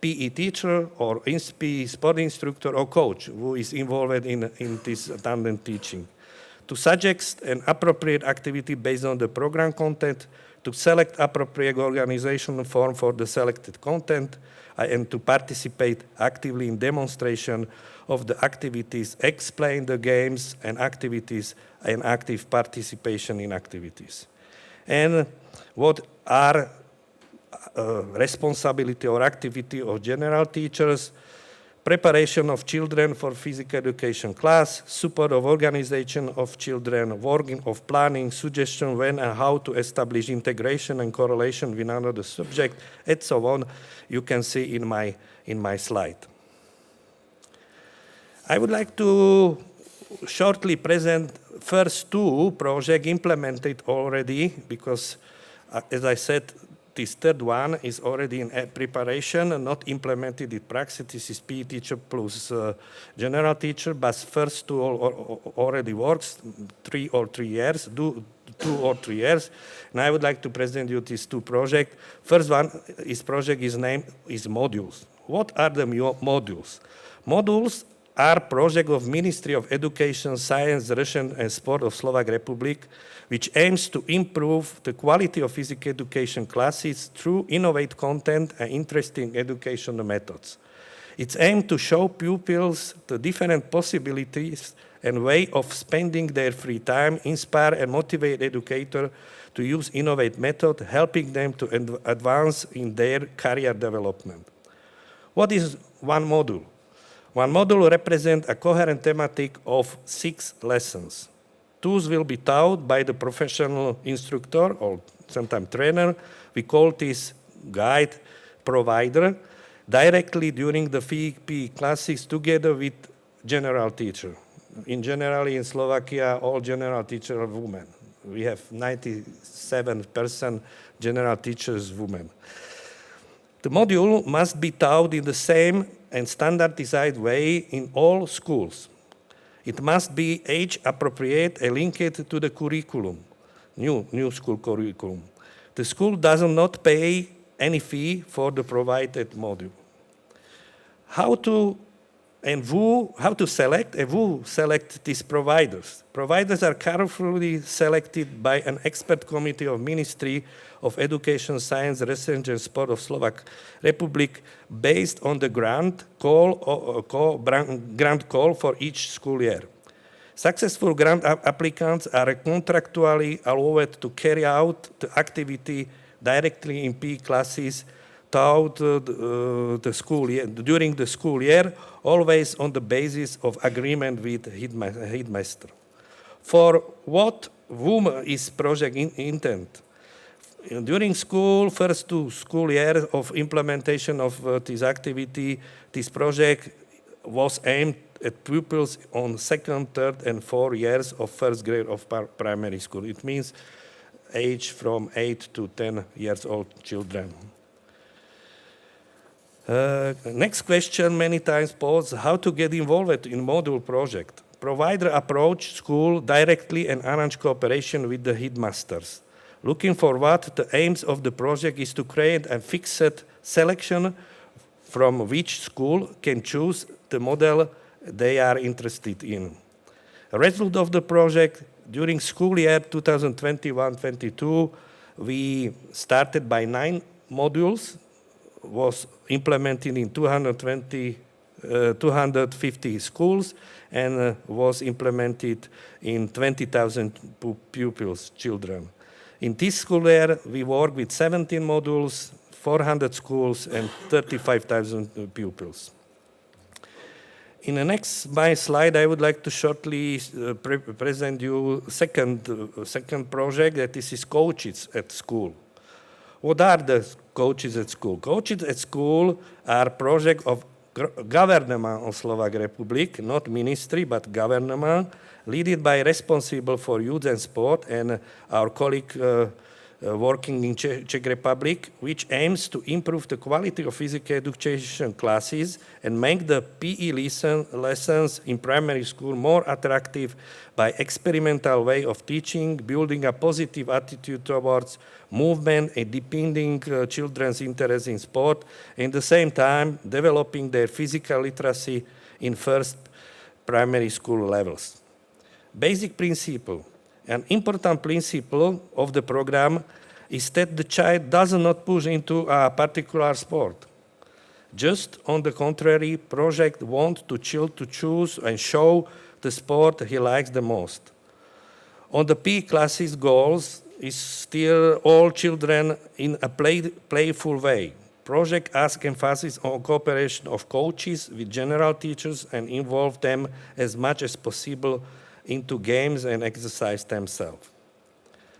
PE teacher or PE sport instructor or coach who is involved in this tandem teaching? To suggest an appropriate activity based on the program content, to select appropriate organizational form for the selected content, and to participate actively in demonstration of the activities, explain the games and activities, and active participation in activities. And what are responsibility or activity of general teachers? Preparation of children for physical education class, support of organization of children, working of planning, suggestion when and how to establish integration and correlation with another subject, and so on, you can see in my slide. I would like to shortly present first two projects implemented already, because as I said, this third one is already in preparation, not implemented in practice. This is PE teacher plus general teacher, but first two already works, 2 or 3 years. And I would like to present you these two projects. First one, this project is named modules. What are the modules? Modules are project of Ministry of Education, Science, Russian and Sport of Slovak Republic, which aims to improve the quality of physical education classes through innovative content and interesting educational methods. It's aimed to show pupils the different possibilities and way of spending their free time, inspire and motivate educators to use innovative method, helping them to advance in their career development. What is one module? One module represents a coherent thematic of 6 lessons. Tools will be taught by the professional instructor or sometimes trainer. We call this guide provider directly during the PE classes together with general teacher. In Slovakia, all general teachers are women. We have 97% general teachers women. The module must be taught in the same and standardized way in all schools. It must be age appropriate and linked to the curriculum, new school curriculum. The school does not pay any fee for the provided module. How to select and who select these providers? Providers are carefully selected by an expert committee of Ministry of Education, Science, Research and Sport of Slovak Republic based on the grant call for each school year. Successful grant applicants are contractually allowed to carry out the activity directly in PE classes throughout the school year, during the school year, always on the basis of agreement with headmaster. For whom is project intended? During first 2 school years of implementation of this activity, this project was aimed at pupils on 2nd, 3rd, and 4th years of 1st grade of primary school. It means age from 8 to 10 years old children. Next question many times posed, how to get involved in module project? Provider approach school directly and arrange cooperation with the headmasters. Looking forward, the aims of the project is to create a fixed selection from which school can choose the model they are interested in. A result of the project, during school year 2021-22, we started by 9 modules, was implemented in 220 250 schools and was implemented in 20,000 pupils, children. In this school year, we work with 17 modules, 400 schools, and 35,000 pupils. In the next my slide, I would like to shortly present you second project, that is coaches at school. What are the coaches at school? Coaches at school are project of government of Slovak Republic, not ministry, but government, led by responsible for youth and sport and our colleague working in Czech Republic, which aims to improve the quality of physical education classes and make the PE lessons in primary school more attractive by experimental way of teaching, building a positive attitude towards movement and deepening children's interest in sport, and at the same time developing their physical literacy in first primary school levels. Basic principle. An important principle of the program is that the child does not push into a particular sport. Just on the contrary, project wants the child to choose and show the sport he likes the most. On the PE classes goals is still all children in a playful way. Project asks emphasis on cooperation of coaches with general teachers and involve them as much as possible into games and exercise themselves.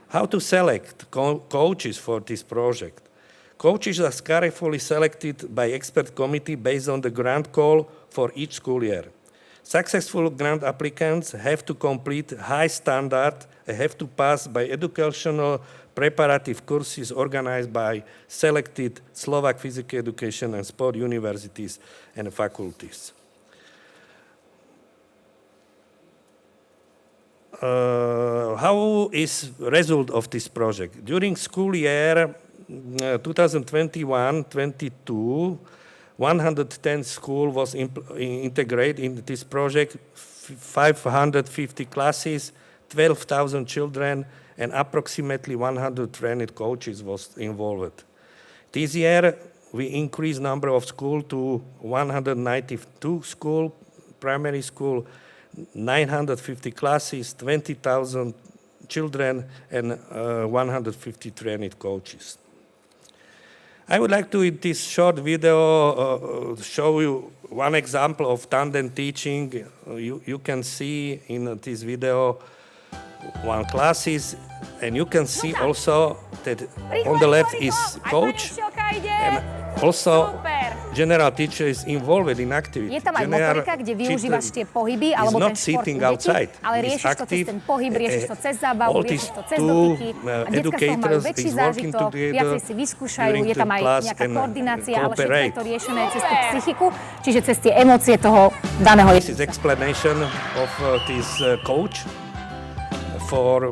How to select coaches for this project? Coaches are carefully selected by expert committee based on the grant call for each school year. Successful grant applicants have to complete high standard and have to pass by educational preparative courses organized by selected Slovak physical education and sport universities and faculties. How is result of this project? During school year 2021-22, 110 schools was integrated in this project, 550 classes, 12,000 children, and approximately 100 trained coaches was involved. This year, we increased number of schools to 192 school, primary school, 950 classes, 20,000 children, and 150 trained coaches. I would like to, in this short video, show you one example of tandem teaching. You can see in this video one classes, and you can see also that on the left is coach, and also general teacher is involved in activity. Je tam aj motorika, kde využívaš tie pohyby alebo ten šport u detí, ale riešiš to cez ten pohyb, riešiš to cez zábavu, riešiš to cez dotyky a decka z toho majú väčší zážitok, viacej si vyskúšajú, je tam aj nejaká koordinácia, ale všetko je to riešené cez tú psychiku, čiže cez tie emócie toho daného. This is explanation of this coach.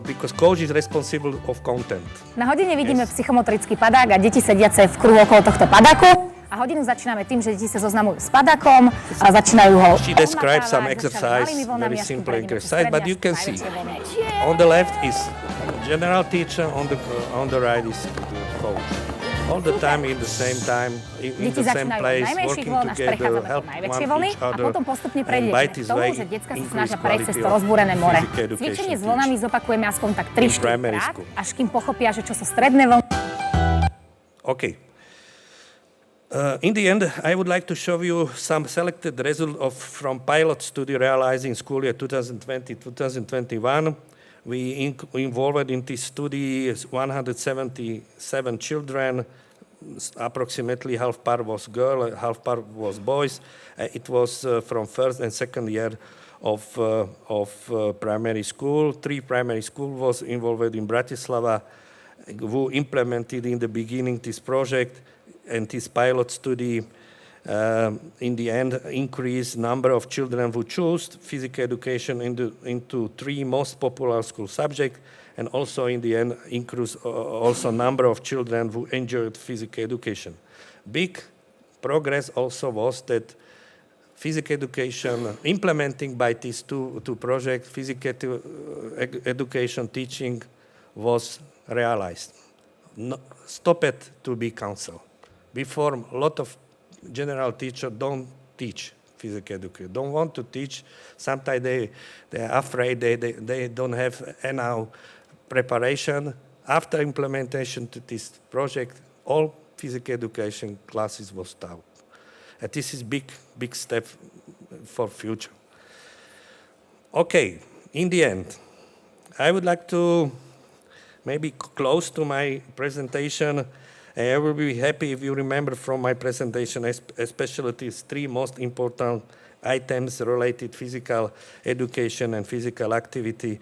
Because coach is responsible of content. Na hodine vidíme psychomotrický padák a deti sediace v kruhu okolo tohto padáku. A hodinu začíname tým, že deti sa zoznamujú s padákom a začínajú ho She describes some exercise, very simple exercise, but you can see on the left is general teacher, on the right is coach. All the time in the same time, in the same place, working together, help one each other, and by this way increase quality of physical education. Cvičenie s vlnami zopakujeme aspoň tak 3-4 krát, až kým pochopia, že čo sú stredné vlny. Okay. In the end, I would like to show you some selected results from pilot study realized in school year 2020-2021. We involved in this study 177 children, approximately half part was girl, half part was boys. It was from first and second year of primary school. 3 primary school was involved in Bratislava, who implemented in the beginning this project and this pilot study. In the end, increased number of children who chose physical education into 3 most popular school subjects, and also in the end, increased also number of children who enjoyed physical education. Big progress also was that physical education, implementing by these two projects, physical education teaching was realized. Stopped to be counsel. Before, a lot of general teachers don't teach physical education. Don't want to teach. Sometimes they're afraid they don't have enough preparation. After implementation to this project, all physical education classes was taught. And this is big step for future. Okay, in the end, I would like to maybe close to my presentation. I will be happy if you remember from my presentation, especially these three most important items related physical education and physical activity.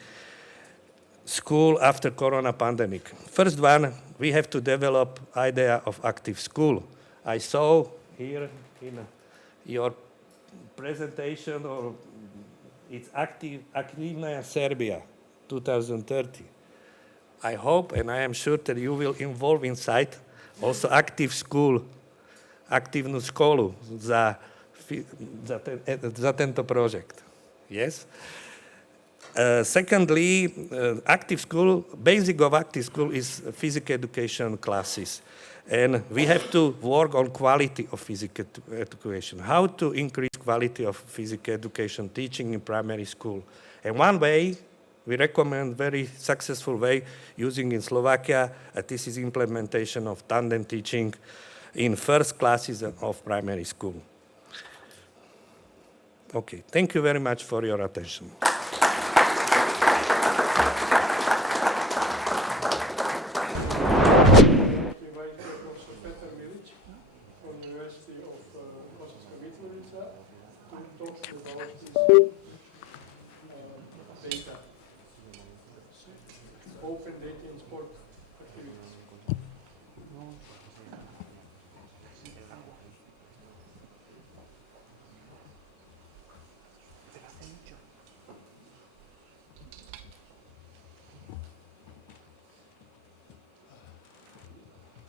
School after Corona pandemic. First one, we have to develop idea of active school. I saw here in your presentation, or it's Activna Serbia 2030. I hope and I am sure that you will involve inside also active school, aktivnu školu za tento project. Yes? Secondly, active school, basic of active school is physical education classes. And we have to work on quality of physical education, how to increase quality of physical education teaching in primary school. And one way, we recommend very successful way using in Slovakia, this is implementation of tandem teaching in first classes of primary school. Okay, thank you very much for your attention. Open data in sport activities.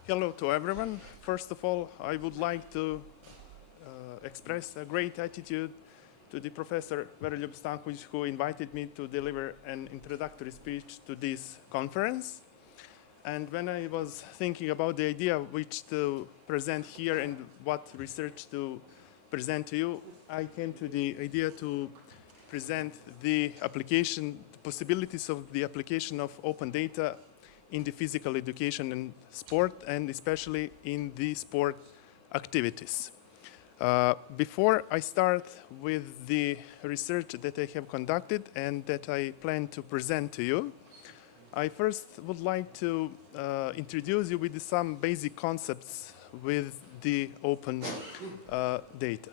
Hello to everyone. First of all, I would like to express a great attitude to the Professor Veroljub Stankovic, who invited me to deliver an introductory speech to this conference. And when I was thinking about the idea which to present here and what research to present to you, I came to the idea to present the application, the possibilities of the application of open data in the physical education and sport, and especially in the sport activities. Before I start with the research that I have conducted and that I plan to present to you, I first would like to introduce you with some basic concepts with the open data.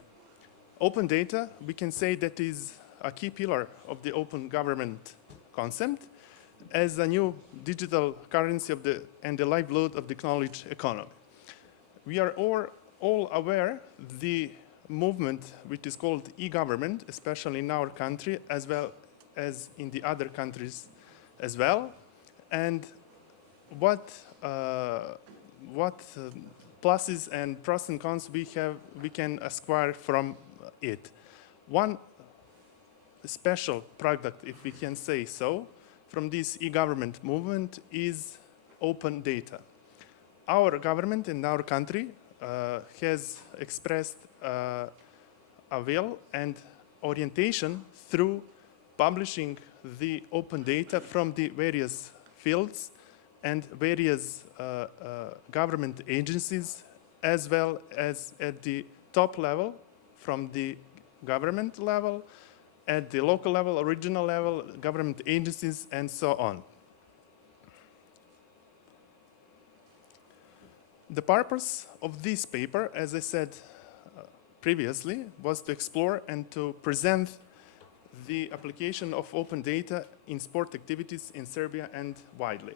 Open data, we can say that is a key pillar of the open government concept as a new digital currency of and the lifeblood of the knowledge economy. We are all aware the movement which is called e-government, especially in our country as well as in the other countries as well, and what pluses and pros and cons we can acquire from it. One special product, if we can say so, from this e-government movement is open data. Our government in our country has expressed a will and orientation through publishing the open data from the various fields and various government agencies, as well as at the top level, from the government level, at the local level, regional level, government agencies, and so on. The purpose of this paper, as I said previously, was to explore and to present the application of open data in sport activities in Serbia and widely.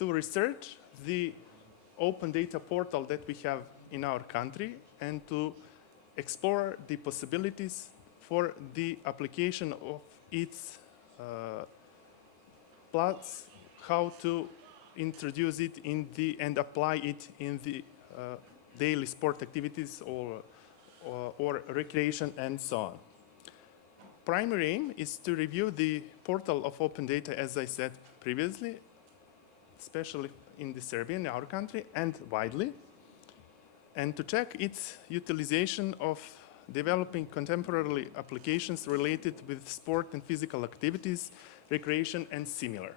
To research the open data portal that we have in our country and to explore the possibilities for the application of its plots, how to introduce it in and apply it in the daily sport activities or recreation and so on. Primary aim is to review the portal of open data, as I said previously, especially in the Serbia, in our country, and widely, and to check its utilization of developing contemporary applications related with sport and physical activities, recreation, and similar,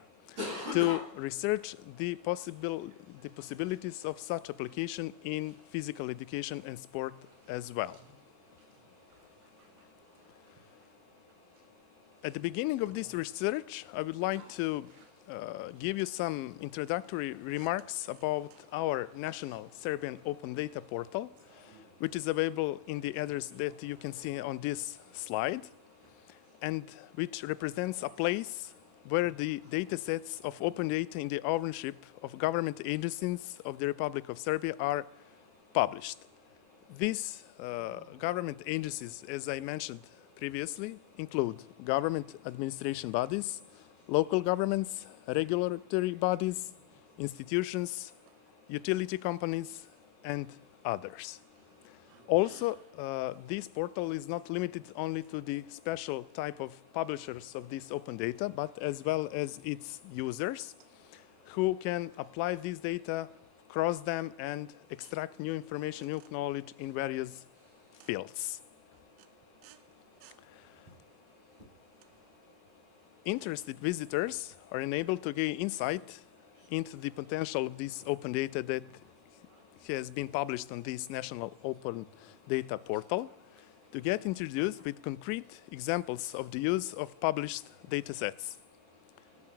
to research the possibilities of such application in physical education and sport as well. At the beginning of this research, I would like to give you some introductory remarks about our national Serbian Open Data Portal, which is available in the address that you can see on this slide, and which represents a place where the data sets of open data in the ownership of government agencies of the Republic of Serbia are published. These government agencies, as I mentioned previously, include government administration bodies, local governments, regulatory bodies, institutions, utility companies, and others. Also, this portal is not limited only to the special type of publishers of this open data, but as well as its users who can apply this data, cross them, and extract new information, new knowledge in various fields. Interested visitors are enabled to gain insight into the potential of this open data that has been published on this National Open Data Portal, to get introduced with concrete examples of the use of published data sets.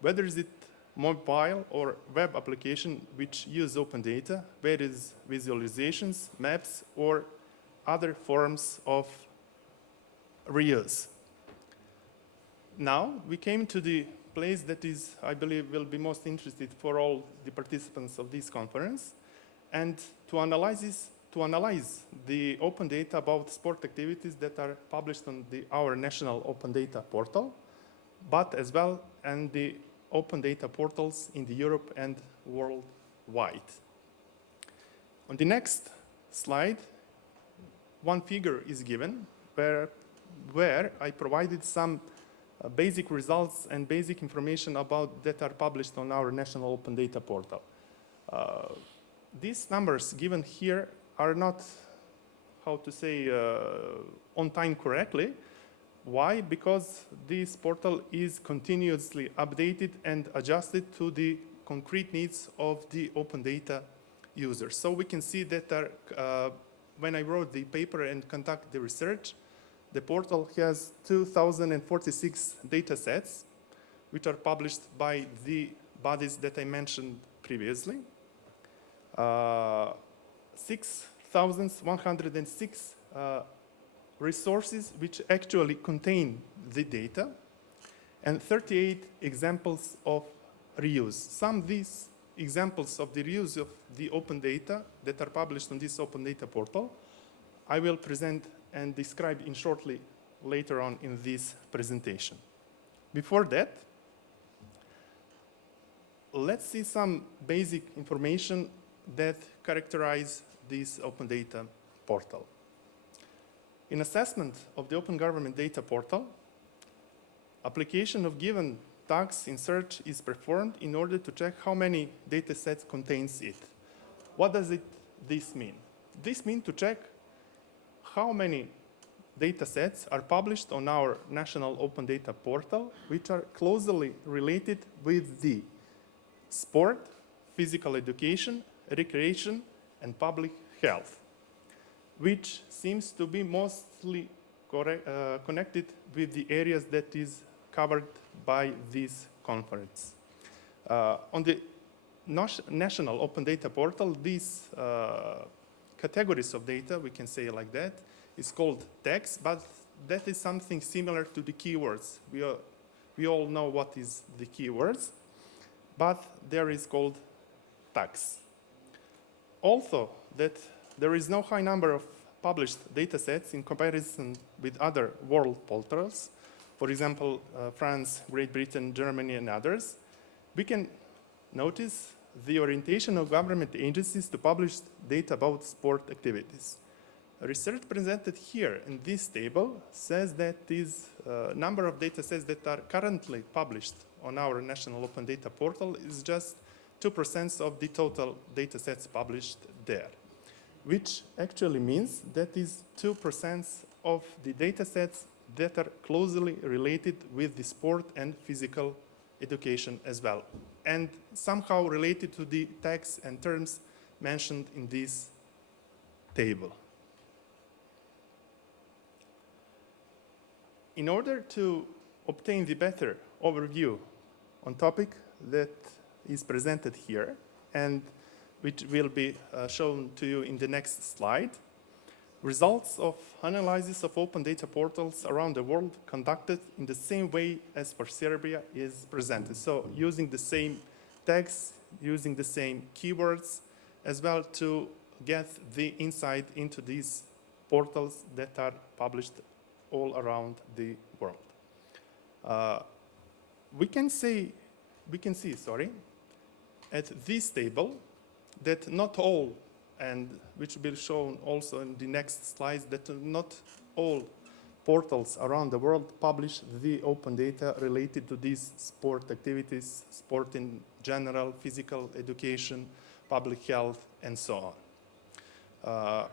Whether is it mobile or web application which use open data, various visualizations, maps, or other forms of reuse. Now, we came to the place that is, I believe, will be most interested for all the participants of this conference, and to analyze the open data about sport activities that are published on our National Open Data Portal, but as well and the open data portals in Europe and worldwide. On the next slide, one figure is given where I provided some basic results and basic information about that are published on our National Open Data Portal. These numbers given here are not, how to say, on time correctly. Why? Because this portal is continuously updated and adjusted to the concrete needs of the open data users. So we can see that when I wrote the paper and conducted the research, the portal has 2,046 data sets, which are published by the bodies that I mentioned previously. 6,106 resources which actually contain the data, and 38 examples of reuse. Some of these examples of the reuse of the open data that are published on this open data portal, I will present and describe in shortly later on in this presentation. Before that, let's see some basic information that characterize this open data portal. In assessment of the Open Government Data Portal, application of given tags in search is performed in order to check how many data sets contains it. What does this mean? This means to check how many data sets are published on our National Open Data Portal, which are closely related with the sport, physical education, recreation, and public health, which seems to be mostly connected with the areas that is covered by this conference. On the National Open Data Portal, these categories of data, we can say like that, is called tags, but that is something similar to the keywords. We all know what is the keywords, but there is called tags. Also, that there is no high number of published data sets in comparison with other world portals, for example, France, Great Britain, Germany, and others. We can notice the orientation of government agencies to publish data about sport activities. Research presented here in this table says that this number of data sets that are currently published on our National Open Data Portal is just 2% of the total data sets published there, which actually means that is 2% of the data sets that are closely related with the sport and physical education as well, and somehow related to the tags and terms mentioned in this table. In order to obtain the better overview on topic that is presented here and which will be shown to you in the next slide, results of analysis of open data portals around the world conducted in the same way as for Serbia is presented. So using the same tags, using the same keywords, as well to get the insight into these portals that are published all around the world. We can see, at this table that not all, and which will be shown also in the next slides, that not all portals around the world publish the open data related to these sport activities, sport in general, physical education, public health, and so on.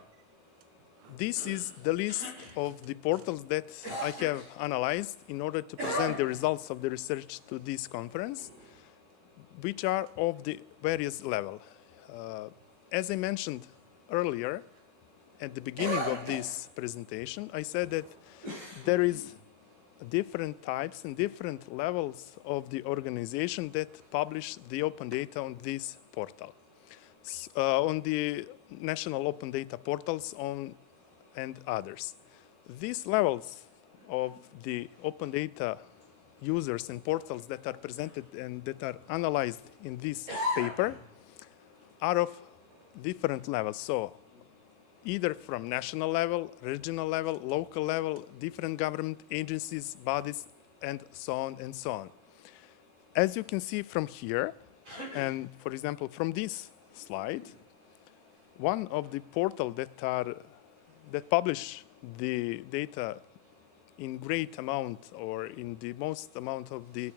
This is the list of the portals that I have analyzed in order to present the results of the research to this conference, which are of the various level. As I mentioned earlier, at the beginning of this presentation, I said that there is different types and different levels of the organization that publish the open data on this portal. On the national open data portals and others. These levels of the open data users and portals that are presented and that are analyzed in this paper are of different levels. So either from national level, regional level, local level, different government agencies, bodies, and so on and so on. As you can see from here, and for example, from this slide, one of the portals that publish the data in great amount or in the most amount of the,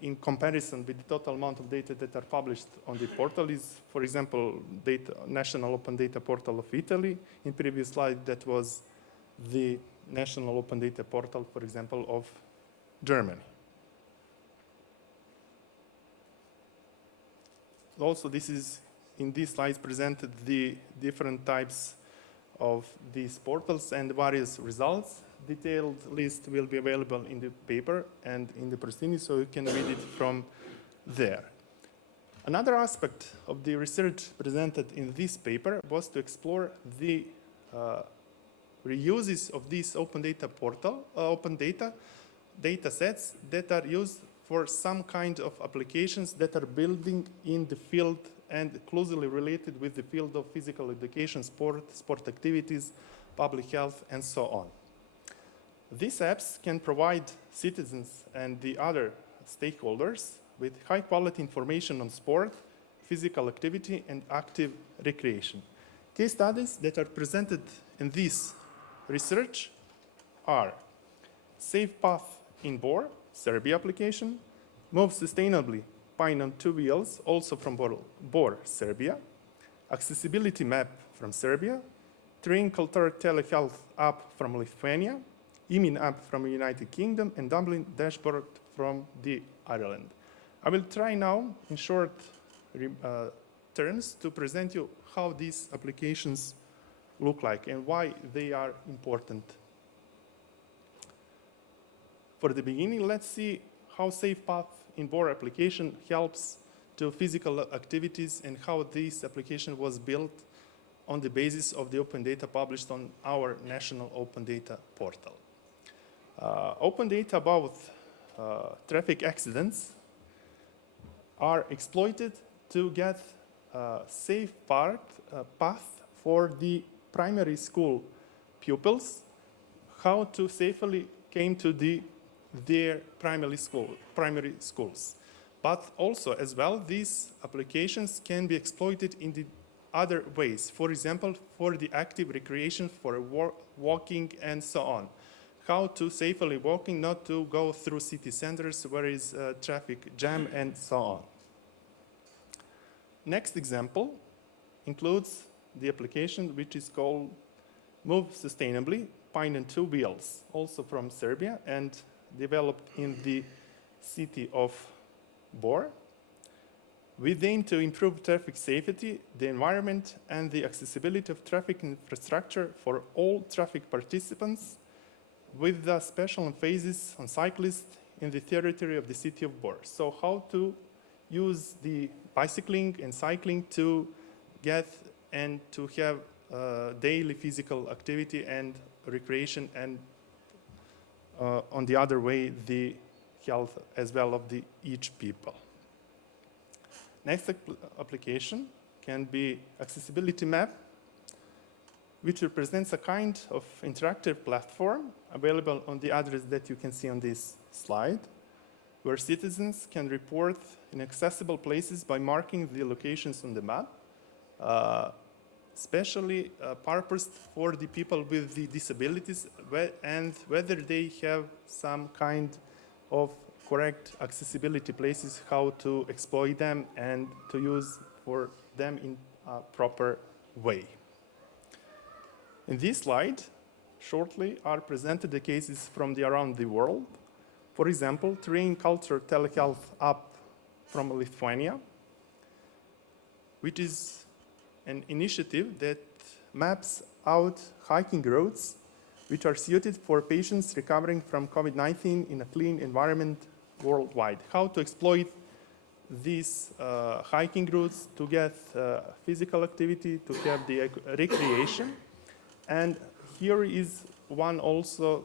in comparison with the total amount of data that are published on the portal is, for example, National Open Data Portal of Italy. In previous slide, that was the National Open Data Portal, for example, of Germany. Also, this is, in these slides, presented the different types of these portals and various results. Detailed list will be available in the paper and in the proceedings, so you can read it from there. Another aspect of the research presented in this paper was to explore the reuses of these open data portal, open data sets that are used for some kind of applications that are building in the field and closely related with the field of physical education, sport activities, public health, and so on. These apps can provide citizens and the other stakeholders with high-quality information on sport, physical activity, and active recreation. Case studies that are presented in this research are Safe Path in Bor, Serbia application, Move Sustainably, Pine on 2 Wheels, also from Bor, Serbia, Accessibility Map from Serbia, Train Culture Telehealth app from Lithuania, EMIN app from the United Kingdom, and Dublin Dashboard from the Ireland. I will try now, in short terms, to present you how these applications look like and why they are important. For the beginning, let's see how Safe Path in Bor application helps to physical activities and how this application was built on the basis of the open data published on our national open data portal. Open data about traffic accidents are exploited to get a safe path for the primary school pupils, how to safely came to their primary schools. But also, as well, these applications can be exploited in the other ways. For example, for the active recreation, for walking, and so on. How to safely walking, not to go through city centers where is traffic jam, and so on. Next example includes the application which is called Move Sustainably, Pine and Two Wheels, also from Serbia, and developed in the city of Bor. We aim to improve traffic safety, the environment, and the accessibility of traffic infrastructure for all traffic participants, with the special emphasis on cyclists in the territory of the city of Bor. So how to use the bicycling and cycling to get and to have daily physical activity and recreation, and on the other way, the health as well of the each people. Next application can be accessibility map, which represents a kind of interactive platform available on the address that you can see on this slide, where citizens can report inaccessible places by marking the locations on the map, especially purposed for the people with the disabilities, and whether they have some kind of correct accessibility places, how to exploit them and to use for them in a proper way. In this slide, shortly are presented the cases from around the world. For example, Terrain Culture Telehealth app from Lithuania, which is an initiative that maps out hiking routes which are suited for patients recovering from COVID-19 in a clean environment worldwide. How to exploit these hiking routes to get physical activity, to have the recreation. And here is one also,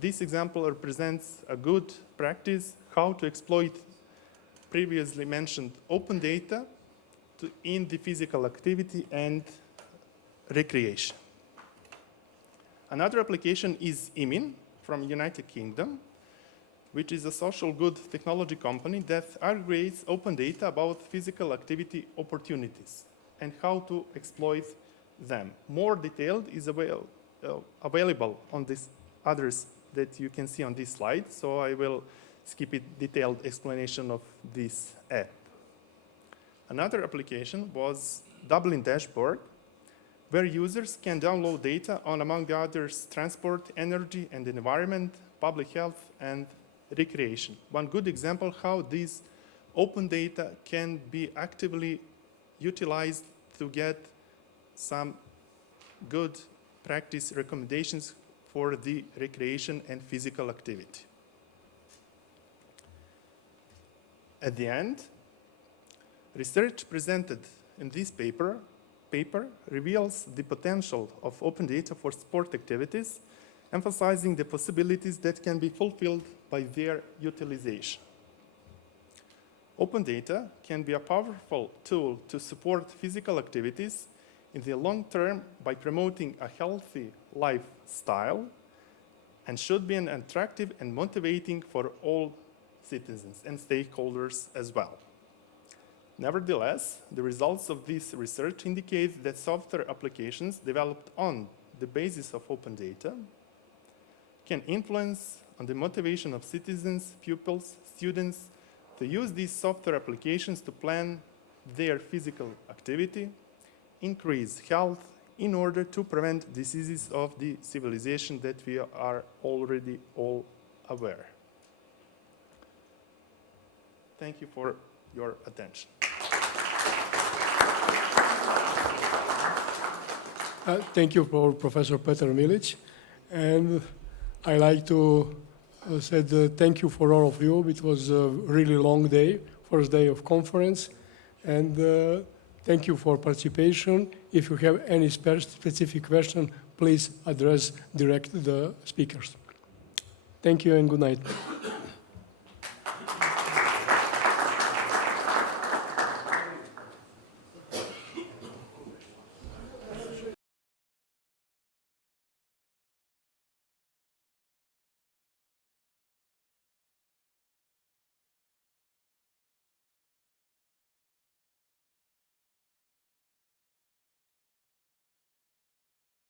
this example represents a good practice, how to exploit previously mentioned open data in the physical activity and recreation. Another application is Imin from United Kingdom, which is a social good technology company that aggregates open data about physical activity opportunities and how to exploit them. More detailed is available on this address that you can see on this slide, so I will skip a detailed explanation of this app. Another application was Dublin Dashboard, where users can download data on, among the others, transport, energy and environment, public health, and recreation. One good example how these open data can be actively utilized to get some good practice recommendations for the recreation and physical activity. At the end, research presented in this paper reveals the potential of open data for sport activities, emphasizing the possibilities that can be fulfilled by their utilization. Open data can be a powerful tool to support physical activities in the long term by promoting a healthy lifestyle, and should be an attractive and motivating for all citizens and stakeholders as well. Nevertheless, the results of this research indicate that software applications developed on the basis of open data can influence on the motivation of citizens, pupils, students to use these software applications to plan their physical activity, increase health in order to prevent diseases of the civilization that we are already all aware. Thank you for your attention. Thank you for Professor Petar Milic. And I like to say thank you for all of you. It was a really long day, first day of conference. And thank you for participation. If you have any specific question, please address direct the speakers. Thank you and good night.